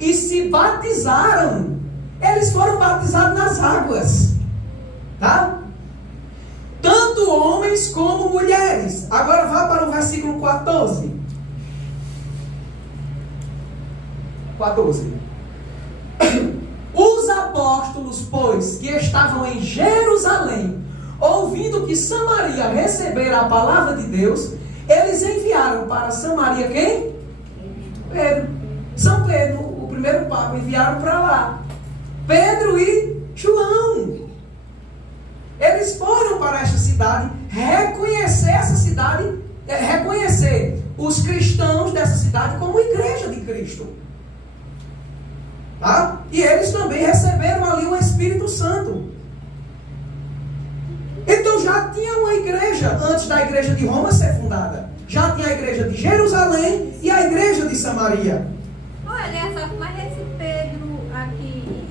e se batizaram. Eles foram batizados nas águas, tá? Tanto homens como mulheres. Agora vá para o versículo 14. 14. Os apóstolos, pois, que estavam em Jerusalém, ouvindo que Samaria recebera a palavra de Deus, eles enviaram para Samaria quem? Pedro. São Pedro, o primeiro papa, enviaram para lá. Pedro e João. Eles foram para esta cidade, reconhecer essa cidade, reconhecer os cristãos dessa cidade como igreja de Cristo. Tá? E eles também receberam ali o Espírito Santo. Então já tinha uma igreja antes da igreja de Roma ser fundada. Já tinha a igreja de Jerusalém e a igreja de Samaria. Olha, mas esse Pedro aqui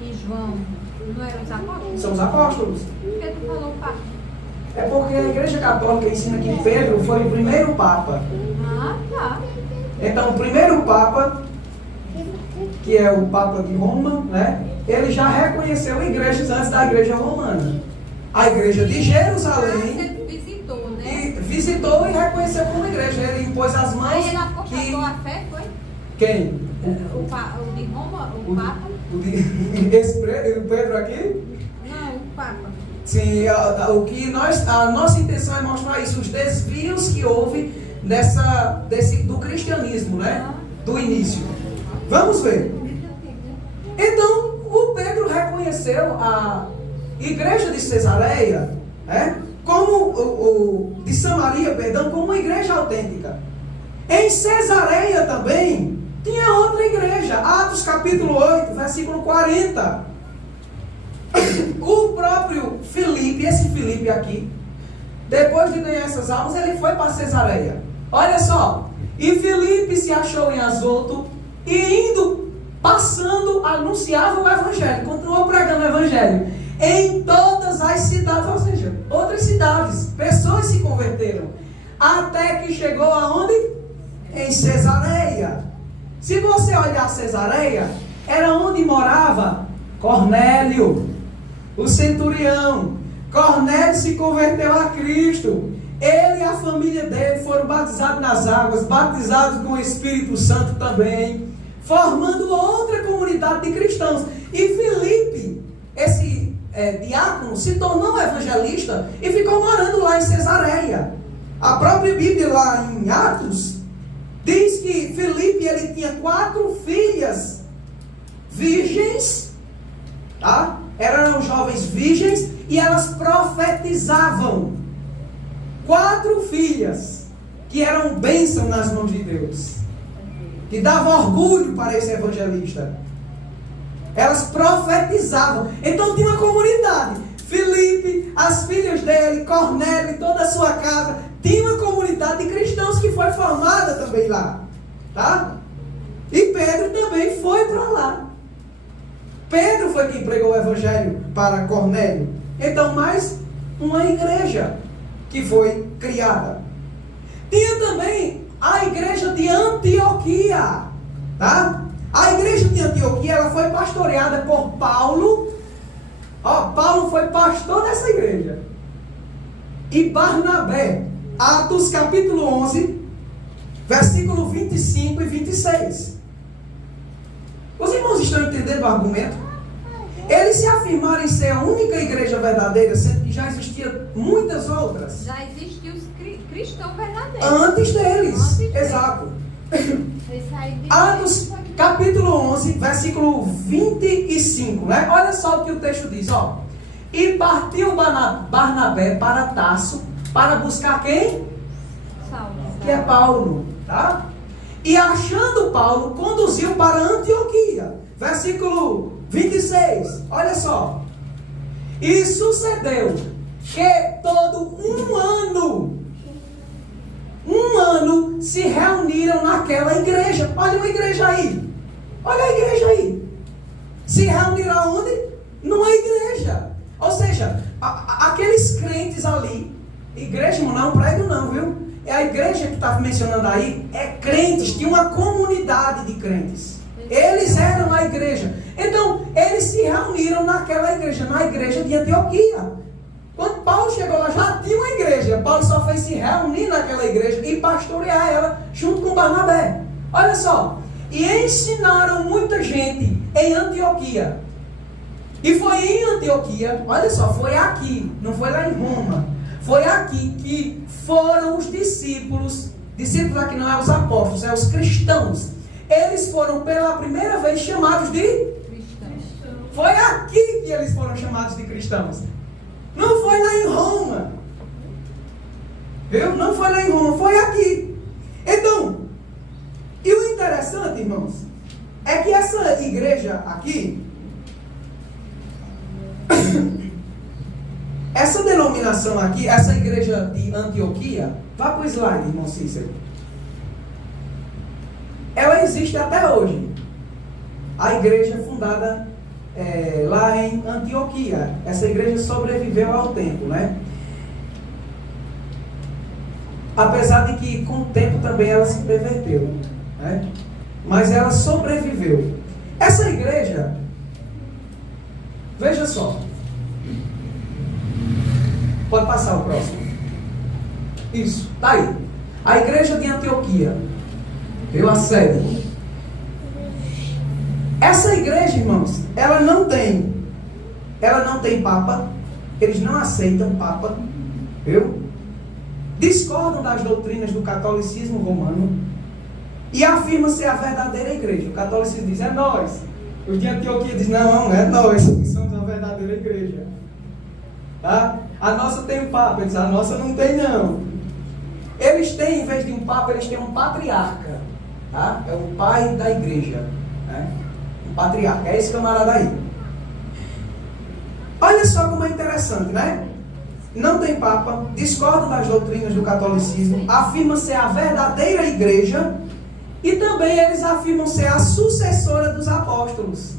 e João não eram os apóstolos? São os apóstolos. Pedro falou Papa. É porque a igreja católica ensina que Pedro foi o primeiro papa. Ah, tá. Então o primeiro papa, que é o Papa de Roma, né? Ele já reconheceu igrejas antes da igreja romana. A igreja de Jerusalém. Você visitou, né? E visitou e reconheceu como igreja. Ele impôs as mãos. Aí ele apostou a fé, foi? Quem? O de Roma, o Papa? Esse Pedro aqui? Não, o Papa. Sim, a nossa intenção é mostrar isso, os desvios que houve do cristianismo, né? Do início. Vamos ver. Então, o Pedro reconheceu a igreja de Cesareia, de Samaria, perdão, como uma igreja autêntica. Em Cesareia também tinha outra igreja. Atos capítulo 8, versículo 40. O próprio Filipe, esse Filipe aqui, depois de ganhar essas almas, ele foi para Cesareia. Olha só. E Filipe se achou em Azoto e passando, anunciava o evangelho, continuou pregando o evangelho em todas as cidades, ou seja, outras cidades. Pessoas se converteram, até que chegou aonde? Em Cesareia. Se você olhar Cesareia, era onde morava Cornélio, o centurião. Cornélio se converteu a Cristo. Ele e a família dele foram batizados nas águas, batizados com o Espírito Santo também, formando outra comunidade de cristãos. E Filipe, esse diácono, se tornou evangelista e ficou morando lá em Cesareia. A própria Bíblia lá em Atos diz que Filipe, ele tinha 4 filhas virgens, tá? Eram jovens virgens e elas profetizavam. 4 filhas que eram bênção nas mãos de Deus, que dava orgulho para esse evangelista. Elas profetizavam. Então tinha uma comunidade. Filipe, as filhas dele, Cornélio, toda a sua casa, tinha uma comunidade de cristãos que foi formada também lá, tá? E Pedro também foi para lá. Pedro foi quem pregou o evangelho para Cornélio. Então, mais uma igreja que foi criada. Tinha também a igreja de Antioquia, tá? A igreja de Antioquia, ela foi pastoreada por Paulo. Paulo foi pastor dessa igreja. E Barnabé. Atos capítulo 11, versículo 25 e 26. Os irmãos estão entendendo o argumento? Eles se afirmaram em ser a única igreja verdadeira, sendo que já existiam muitas outras. Já existiam os cristãos verdadeiros. Antes deles. Exato. Atos capítulo 11, versículo 25, né? Olha só o que o texto diz, ó. E partiu Barnabé para Tarso para buscar quem? Saulo. Que é Paulo, tá? E achando Paulo, conduziu para Antioquia. Versículo 26, olha só. E sucedeu que todo um ano se reuniram naquela igreja. Olha uma igreja aí. Olha a igreja aí. Se reuniram aonde? Numa igreja. Ou seja, aqueles crentes ali, igreja não, prédio não, viu? É a igreja que está mencionando aí, é crentes, tinha uma comunidade de crentes. Eles eram a igreja. Então, eles se reuniram naquela igreja, na igreja de Antioquia. Quando Paulo chegou lá, já tinha uma igreja. Paulo só fez se reunir naquela igreja e pastorear ela junto com Barnabé. Olha só. E ensinaram muita gente em Antioquia. E foi em Antioquia, olha só, foi aqui, não foi lá em Roma. Foi aqui que foram os discípulos aqui não é os apóstolos, é os cristãos. Eles foram pela primeira vez chamados de cristãos. Foi aqui que eles foram chamados de cristãos. Não foi lá em Roma. Viu? Não foi lá em Roma, foi aqui. Então, e o interessante, irmãos, é que essa igreja aqui, essa denominação aqui, essa igreja de Antioquia, vá para o slide, irmão Cícero. Ela existe até hoje. A igreja fundada lá em Antioquia. Essa igreja sobreviveu ao tempo, né? Apesar de que com o tempo também ela se perverteu, né? Mas ela sobreviveu. Essa igreja, veja só. Pode passar o próximo. Isso, tá aí. A igreja de Antioquia. Eu a sede. Essa igreja, irmãos, ela não tem papa. Eles não aceitam papa. Viu? Discordam das doutrinas do catolicismo romano e afirmam ser a verdadeira igreja. O catolicismo diz, é nós. Os de Antioquia dizem, não é nós que somos a verdadeira igreja. Tá? A nossa tem um papa. Eles dizem, a nossa não tem não. Eles têm, em vez de um papa, eles têm um patriarca. Tá? É o pai da igreja. Né? Um patriarca. É esse camarada aí. Olha só como é interessante, né? Não tem papa, discordam das doutrinas do catolicismo, afirmam ser a verdadeira igreja e também eles afirmam ser a sucessora dos apóstolos.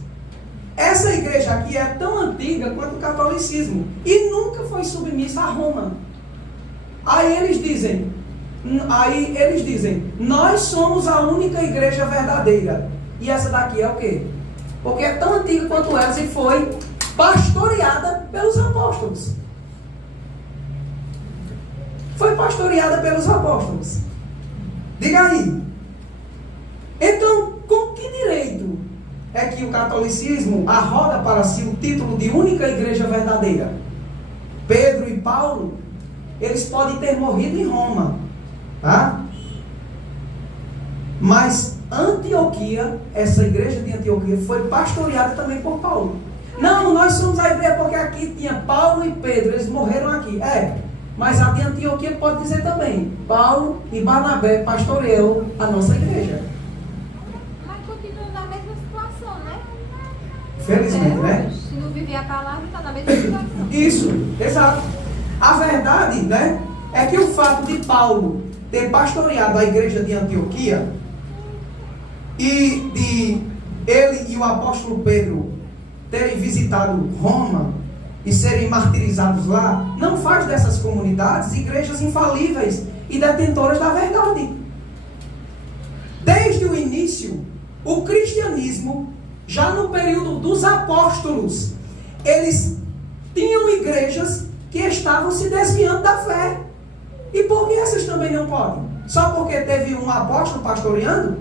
Essa igreja aqui é tão antiga quanto o catolicismo e nunca foi submissa a Roma. Aí eles dizem, nós somos a única igreja verdadeira. E essa daqui é o quê? Porque é tão antiga quanto elas e foi pastoreada pelos apóstolos. Foi pastoreada pelos apóstolos. Diga aí. Então, com que direito é que o catolicismo arroga para si o título de única igreja verdadeira? Pedro e Paulo, eles podem ter morrido em Roma, tá? Mas Antioquia, essa igreja de Antioquia, foi pastoreada também por Paulo. Não, nós somos a igreja porque aqui tinha Paulo e Pedro, eles morreram aqui. Mas a de Antioquia pode dizer também, Paulo e Barnabé pastoreou a nossa igreja. Mas continua na mesma situação, né? Felizmente, né? Se não viver a palavra, está na mesma situação. Isso, exato. A verdade, né, é que o fato de Paulo ter pastoreado a igreja de Antioquia e de ele e o apóstolo Pedro terem visitado Roma e serem martirizados lá, não faz dessas comunidades igrejas infalíveis e detentoras da verdade. Desde o início, o cristianismo, já no período dos apóstolos, eles tinham igrejas que estavam se desviando da fé. E por que essas também não podem? Só porque teve um apóstolo pastoreando?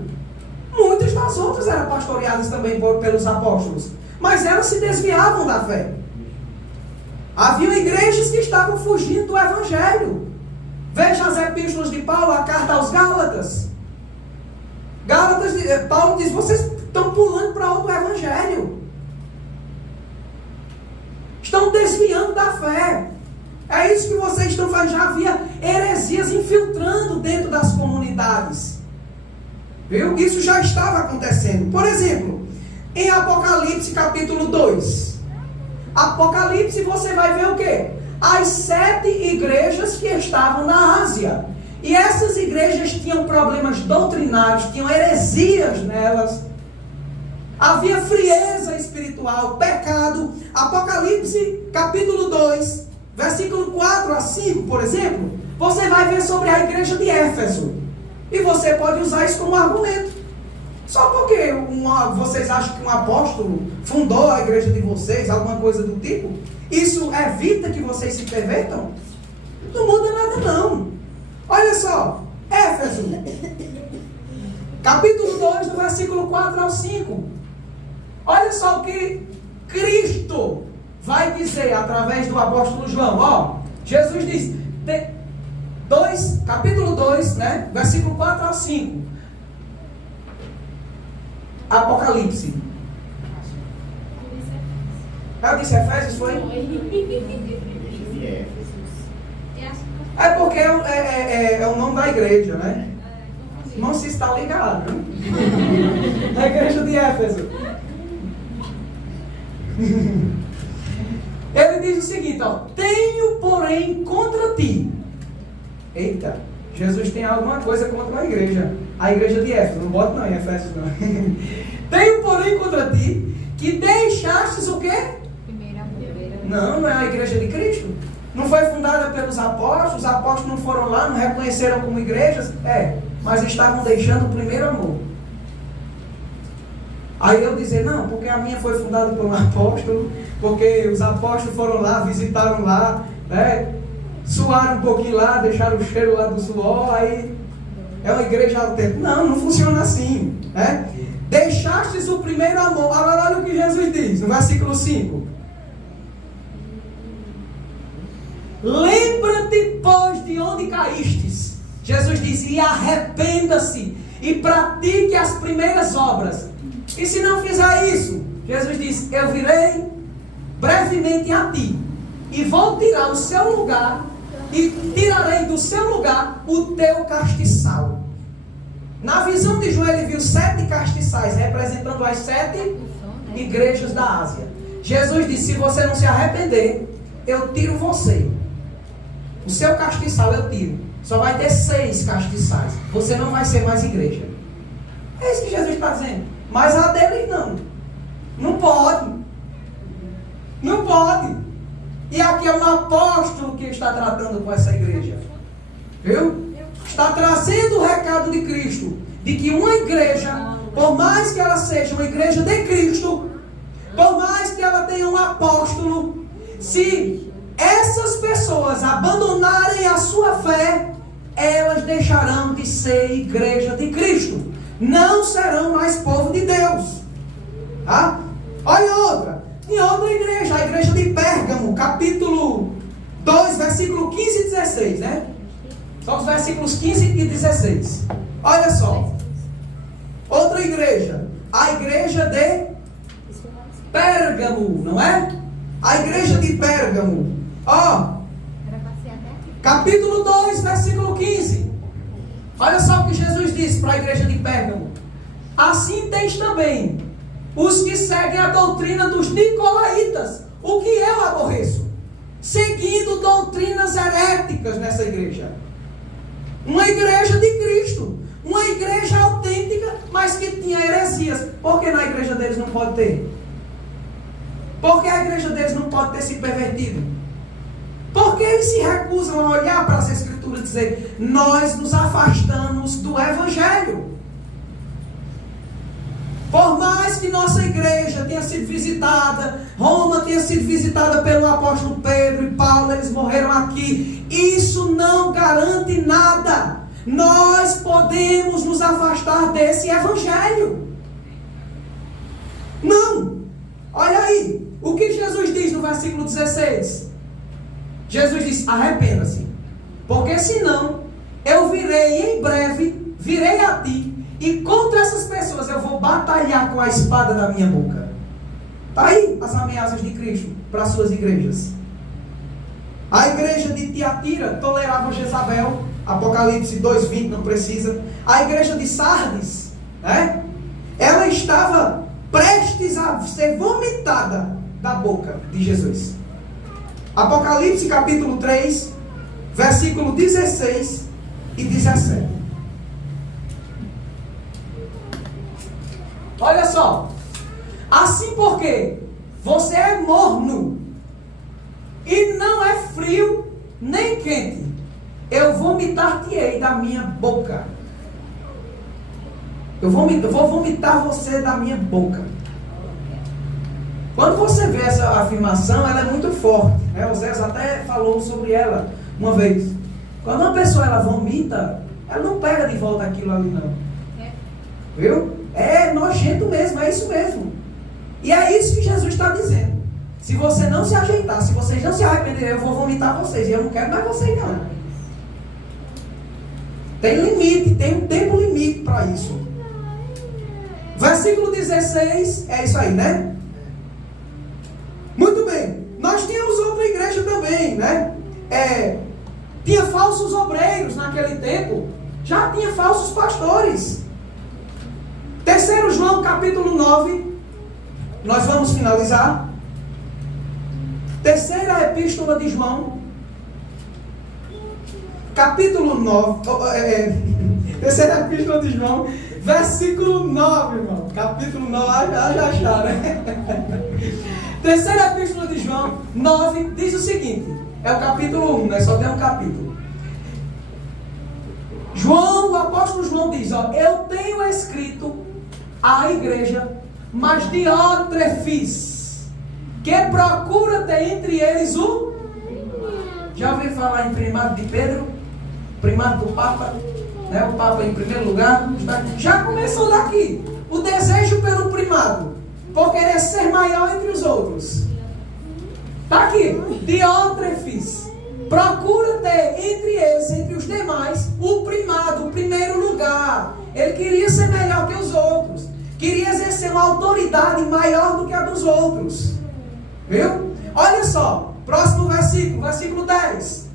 Muitas das outras eram pastoreadas também pelos apóstolos, mas elas se desviavam da fé. Havia igrejas que estavam fugindo do evangelho. Veja as epístolas de Paulo, a carta aos Gálatas. Paulo diz, vocês estão pulando para outro evangelho. Estão desviando da fé. É isso que vocês estão fazendo. Já havia heresias infiltrando dentro das comunidades. Viu? Isso já estava acontecendo. Por exemplo, em Apocalipse capítulo 2. Apocalipse, você vai ver o quê? As 7 igrejas que estavam na Ásia. E essas igrejas tinham problemas doutrinários, tinham heresias nelas. Havia frieza espiritual, pecado. Apocalipse capítulo 2, versículo 4 a 5, por exemplo, você vai ver sobre a igreja de Éfeso. E você pode usar isso como argumento. Só porque vocês acham que um apóstolo fundou a igreja de vocês, alguma coisa do tipo, isso evita que vocês se pervertam? Não muda nada não. Olha só, Éfeso, capítulo 2, do versículo 4 ao 5. Olha só o que Cristo vai dizer através do apóstolo João. Ó, Jesus diz, capítulo 2, né, versículo 4 ao 5. Apocalipse. Eu disse Efésios, foi? É porque é o nome da igreja, né? Não se está ligado, né? A igreja de Éfeso. Ele diz o seguinte, ó: tenho, porém, contra ti. Eita, Jesus tem alguma coisa contra a igreja de Éfeso. Não bota não em Efésios não. Tenho, porém, contra ti que deixastes o quê? Não é a igreja de Cristo. Não foi fundada pelos apóstolos. Os apóstolos não foram lá, não reconheceram como igrejas. Mas estavam deixando o primeiro amor. Aí eu dizer, não, porque a minha foi fundada por um apóstolo, porque os apóstolos foram lá, visitaram lá, suaram um pouquinho lá, deixaram o cheiro lá do suor, aí é uma igreja autêntica. Não funciona assim, né? Deixastes o primeiro amor. Agora olha o que Jesus diz, no versículo 5. Lembra-te, pois, de onde caístes. Jesus diz, e arrependa-se, e pratique as primeiras obras. E se não fizer isso, Jesus diz, eu virei brevemente a ti, e vou tirar o seu lugar, e tirarei do seu lugar o teu castiçal. Na visão de João, ele viu 7 castiçais, representando as 7 igrejas da Ásia. Jesus disse, se você não se arrepender, eu tiro você. O seu castiçal eu tiro. Só vai ter 6 castiçais. Você não vai ser mais igreja. É isso que Jesus está dizendo. Mas a deles não. Não pode. Não pode. E aqui é um apóstolo que está tratando com essa igreja. Viu? Está trazendo o recado de Cristo. De que uma igreja, por mais que ela seja uma igreja de Cristo, por mais que ela tenha um apóstolo, se essas pessoas abandonarem a sua fé, elas deixarão de ser igreja de Cristo. Não serão mais povo de Deus. Tá? Olha outra. Em outra igreja, a igreja de Pérgamo, capítulo 2, versículo 15 e 16, né? São os versículos 15 e 16. Olha só. Outra igreja. A igreja de Pérgamo, não é? A igreja de Pérgamo. Ó. Capítulo 2, versículo 15. Olha só o que Jesus disse para a igreja de Pérgamo. Assim tens também os que seguem a doutrina dos nicolaítas, o que eu aborreço, seguindo doutrinas heréticas nessa igreja. Uma igreja de Cristo, uma igreja autêntica, mas que tinha heresias. Por que na igreja deles não pode ter? Por que a igreja deles não pode ter se pervertido? Porque eles se recusam a olhar para as Escrituras e dizer, nós nos afastamos do Evangelho. Por mais que nossa igreja tenha sido visitada, Roma tenha sido visitada pelo apóstolo Pedro e Paulo, eles morreram aqui, isso não garante nada. Nós podemos nos afastar desse Evangelho. Não. Olha aí, o que Jesus diz no versículo 16? Jesus diz, arrependa-se, porque senão eu virei em breve, virei a ti, e contra essas pessoas eu vou batalhar com a espada da minha boca. Está aí as ameaças de Cristo para as suas igrejas. A igreja de Tiatira tolerava Jezabel, Apocalipse 2:20, não precisa. A igreja de Sardes, né? Ela estava prestes a ser vomitada da boca de Jesus. Apocalipse capítulo 3, versículo 16 e 17. Olha só, Assim porque você é morno e não é frio nem quente, eu vomitar-te-ei da minha boca. Eu vou vomitar você da minha boca. Quando você vê essa afirmação, ela é muito forte, né? Oséias até falou sobre ela uma vez. Quando uma pessoa ela vomita, ela não pega de volta aquilo ali, não. Viu? É nojento mesmo, é isso mesmo. E é isso que Jesus está dizendo. Se você não se ajeitar, se vocês não se arrependerem, eu vou vomitar vocês. E eu não quero mais vocês, não. Tem limite, tem um tempo limite para isso. Versículo 16, é isso aí, né? Muito bem. Nós tínhamos outra igreja também, né? Tinha falsos obreiros naquele tempo. Já tinha falsos pastores. 3 João capítulo 9. Nós vamos finalizar. Terceira epístola de João. Capítulo 9. Terceira epístola de João. Versículo 9, irmão. Capítulo 9. Já achar, né? Terceira epístola de João 9 diz o seguinte. É o capítulo 1, né? Só tem um capítulo. O apóstolo João diz, ó, eu tenho escrito à igreja, mas Diótrefes, que procura ter entre eles o... Já ouviu falar em primado de Pedro? Primado do Papa? Né? O Papa em primeiro lugar. Já começou daqui. O desejo pelo primado, por querer ser maior entre os outros. Está aqui. Diótrefes procura ter entre eles, entre os demais, o primado, o primeiro lugar. Ele queria ser melhor que os outros. Queria exercer uma autoridade maior do que a dos outros. Viu? Olha só. Próximo versículo, versículo 10.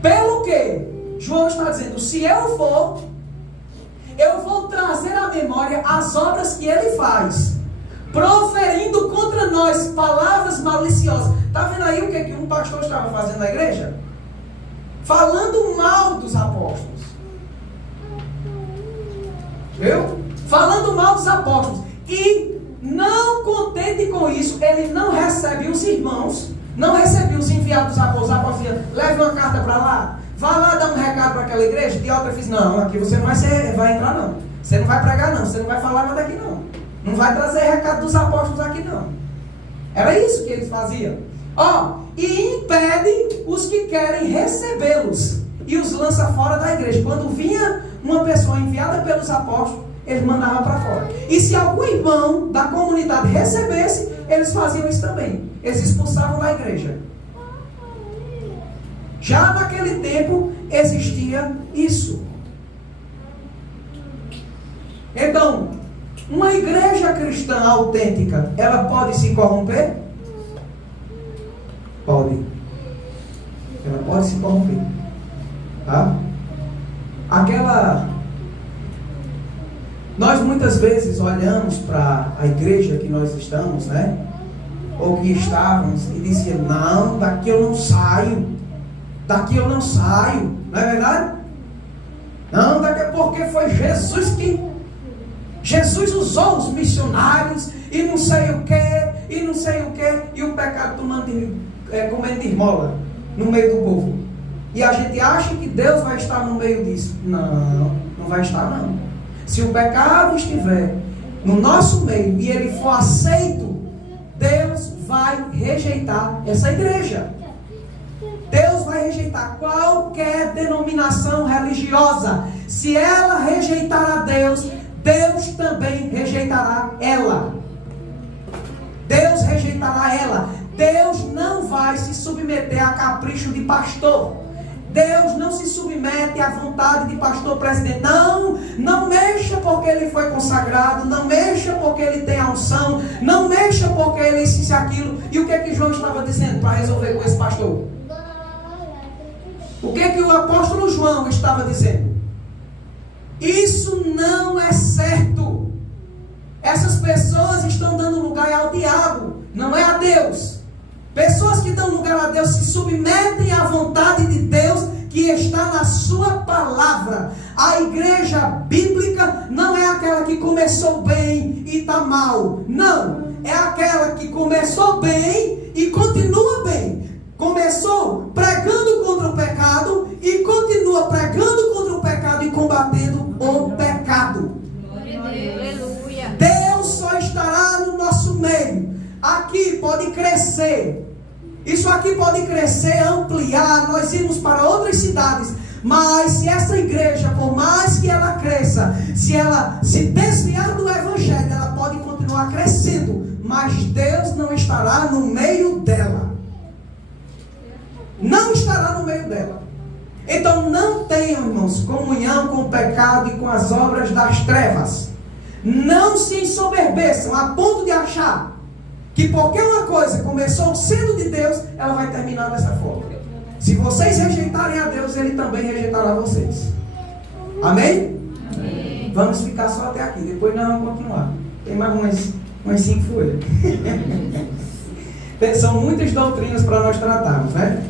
Pelo que João está dizendo, se eu for, eu vou trazer à memória as obras que ele faz, proferindo contra nós palavras maliciosas. Está vendo aí o que um pastor estava fazendo na igreja? Falando mal dos apóstolos. Viu? Falando mal dos apóstolos. E não contente com isso, ele não recebe os irmãos, não recebeu os enviados dos apóstolos. Os apóstolos leve uma carta para lá, vá lá dar um recado para aquela igreja. Diótrefes, não, aqui você não vai entrar não. Você não vai pregar não, você não vai falar nada aqui não. Não vai trazer recado dos apóstolos aqui não. Era isso que eles faziam. E impede os que querem recebê-los e os lança fora da igreja. Quando vinha uma pessoa enviada pelos apóstolos, eles mandavam para fora. E se algum irmão da comunidade recebesse, eles faziam isso também. Eles expulsavam da igreja. Já naquele tempo existia isso. Então, uma igreja cristã autêntica, ela pode se corromper? Pode. Ela pode se corromper. Tá? Nós muitas vezes olhamos para a igreja que nós estamos, né? Ou que estávamos, e dizíamos, não, daqui eu não saio. Daqui eu não saio. Não é verdade? Não, daqui porque foi Jesus que... Jesus usou os missionários, e não sei o que, e não sei o que, e o pecado comendo esmola no meio do povo. E a gente acha que Deus vai estar no meio disso. Não, não vai estar não. Se o pecado estiver no nosso meio e ele for aceito, Deus vai rejeitar essa igreja. Deus vai rejeitar qualquer denominação religiosa. Se ela rejeitar a Deus, Deus também rejeitará ela. Deus rejeitará ela. Deus não vai se submeter a capricho de pastor. Deus não se submete à vontade de pastor presidente. Não mexa porque ele foi consagrado. Não mexa porque ele tem a unção. Não mexa porque ele isso e aquilo. E o que João estava dizendo para resolver com esse pastor? O que o apóstolo João estava dizendo? Isso não é certo. Essas pessoas estão dando lugar ao diabo, não é a Deus. Pessoas que dão lugar a Deus se submetem à vontade de Deus que está na sua palavra. palavra. A igreja bíblica não é aquela que começou bem e está mal. Não, é aquela que começou bem e continua bem. Começou pregando contra o pecado e continua pregando contra o pecado e combatendo o pecado. Aleluia. Deus só estará no nosso meio. Aqui pode crescer. Isso aqui pode crescer, ampliar, nós irmos para outras cidades. Mas se essa igreja, por mais que ela cresça, se ela se desviar do evangelho, ela pode continuar crescendo. Mas Deus não estará no meio dela. Não estará no meio dela. Então não tenham, irmãos, comunhão com o pecado e com as obras das trevas. Não se ensoberbeçam a ponto de achar que porque uma coisa começou sendo de Deus, ela vai terminar dessa forma. Se vocês rejeitarem a Deus, Ele também rejeitará vocês. Amém? Amém. Vamos ficar só até aqui, depois nós vamos continuar. Tem mais umas 5 folhas. São muitas doutrinas para nós tratarmos, né?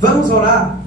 Vamos orar?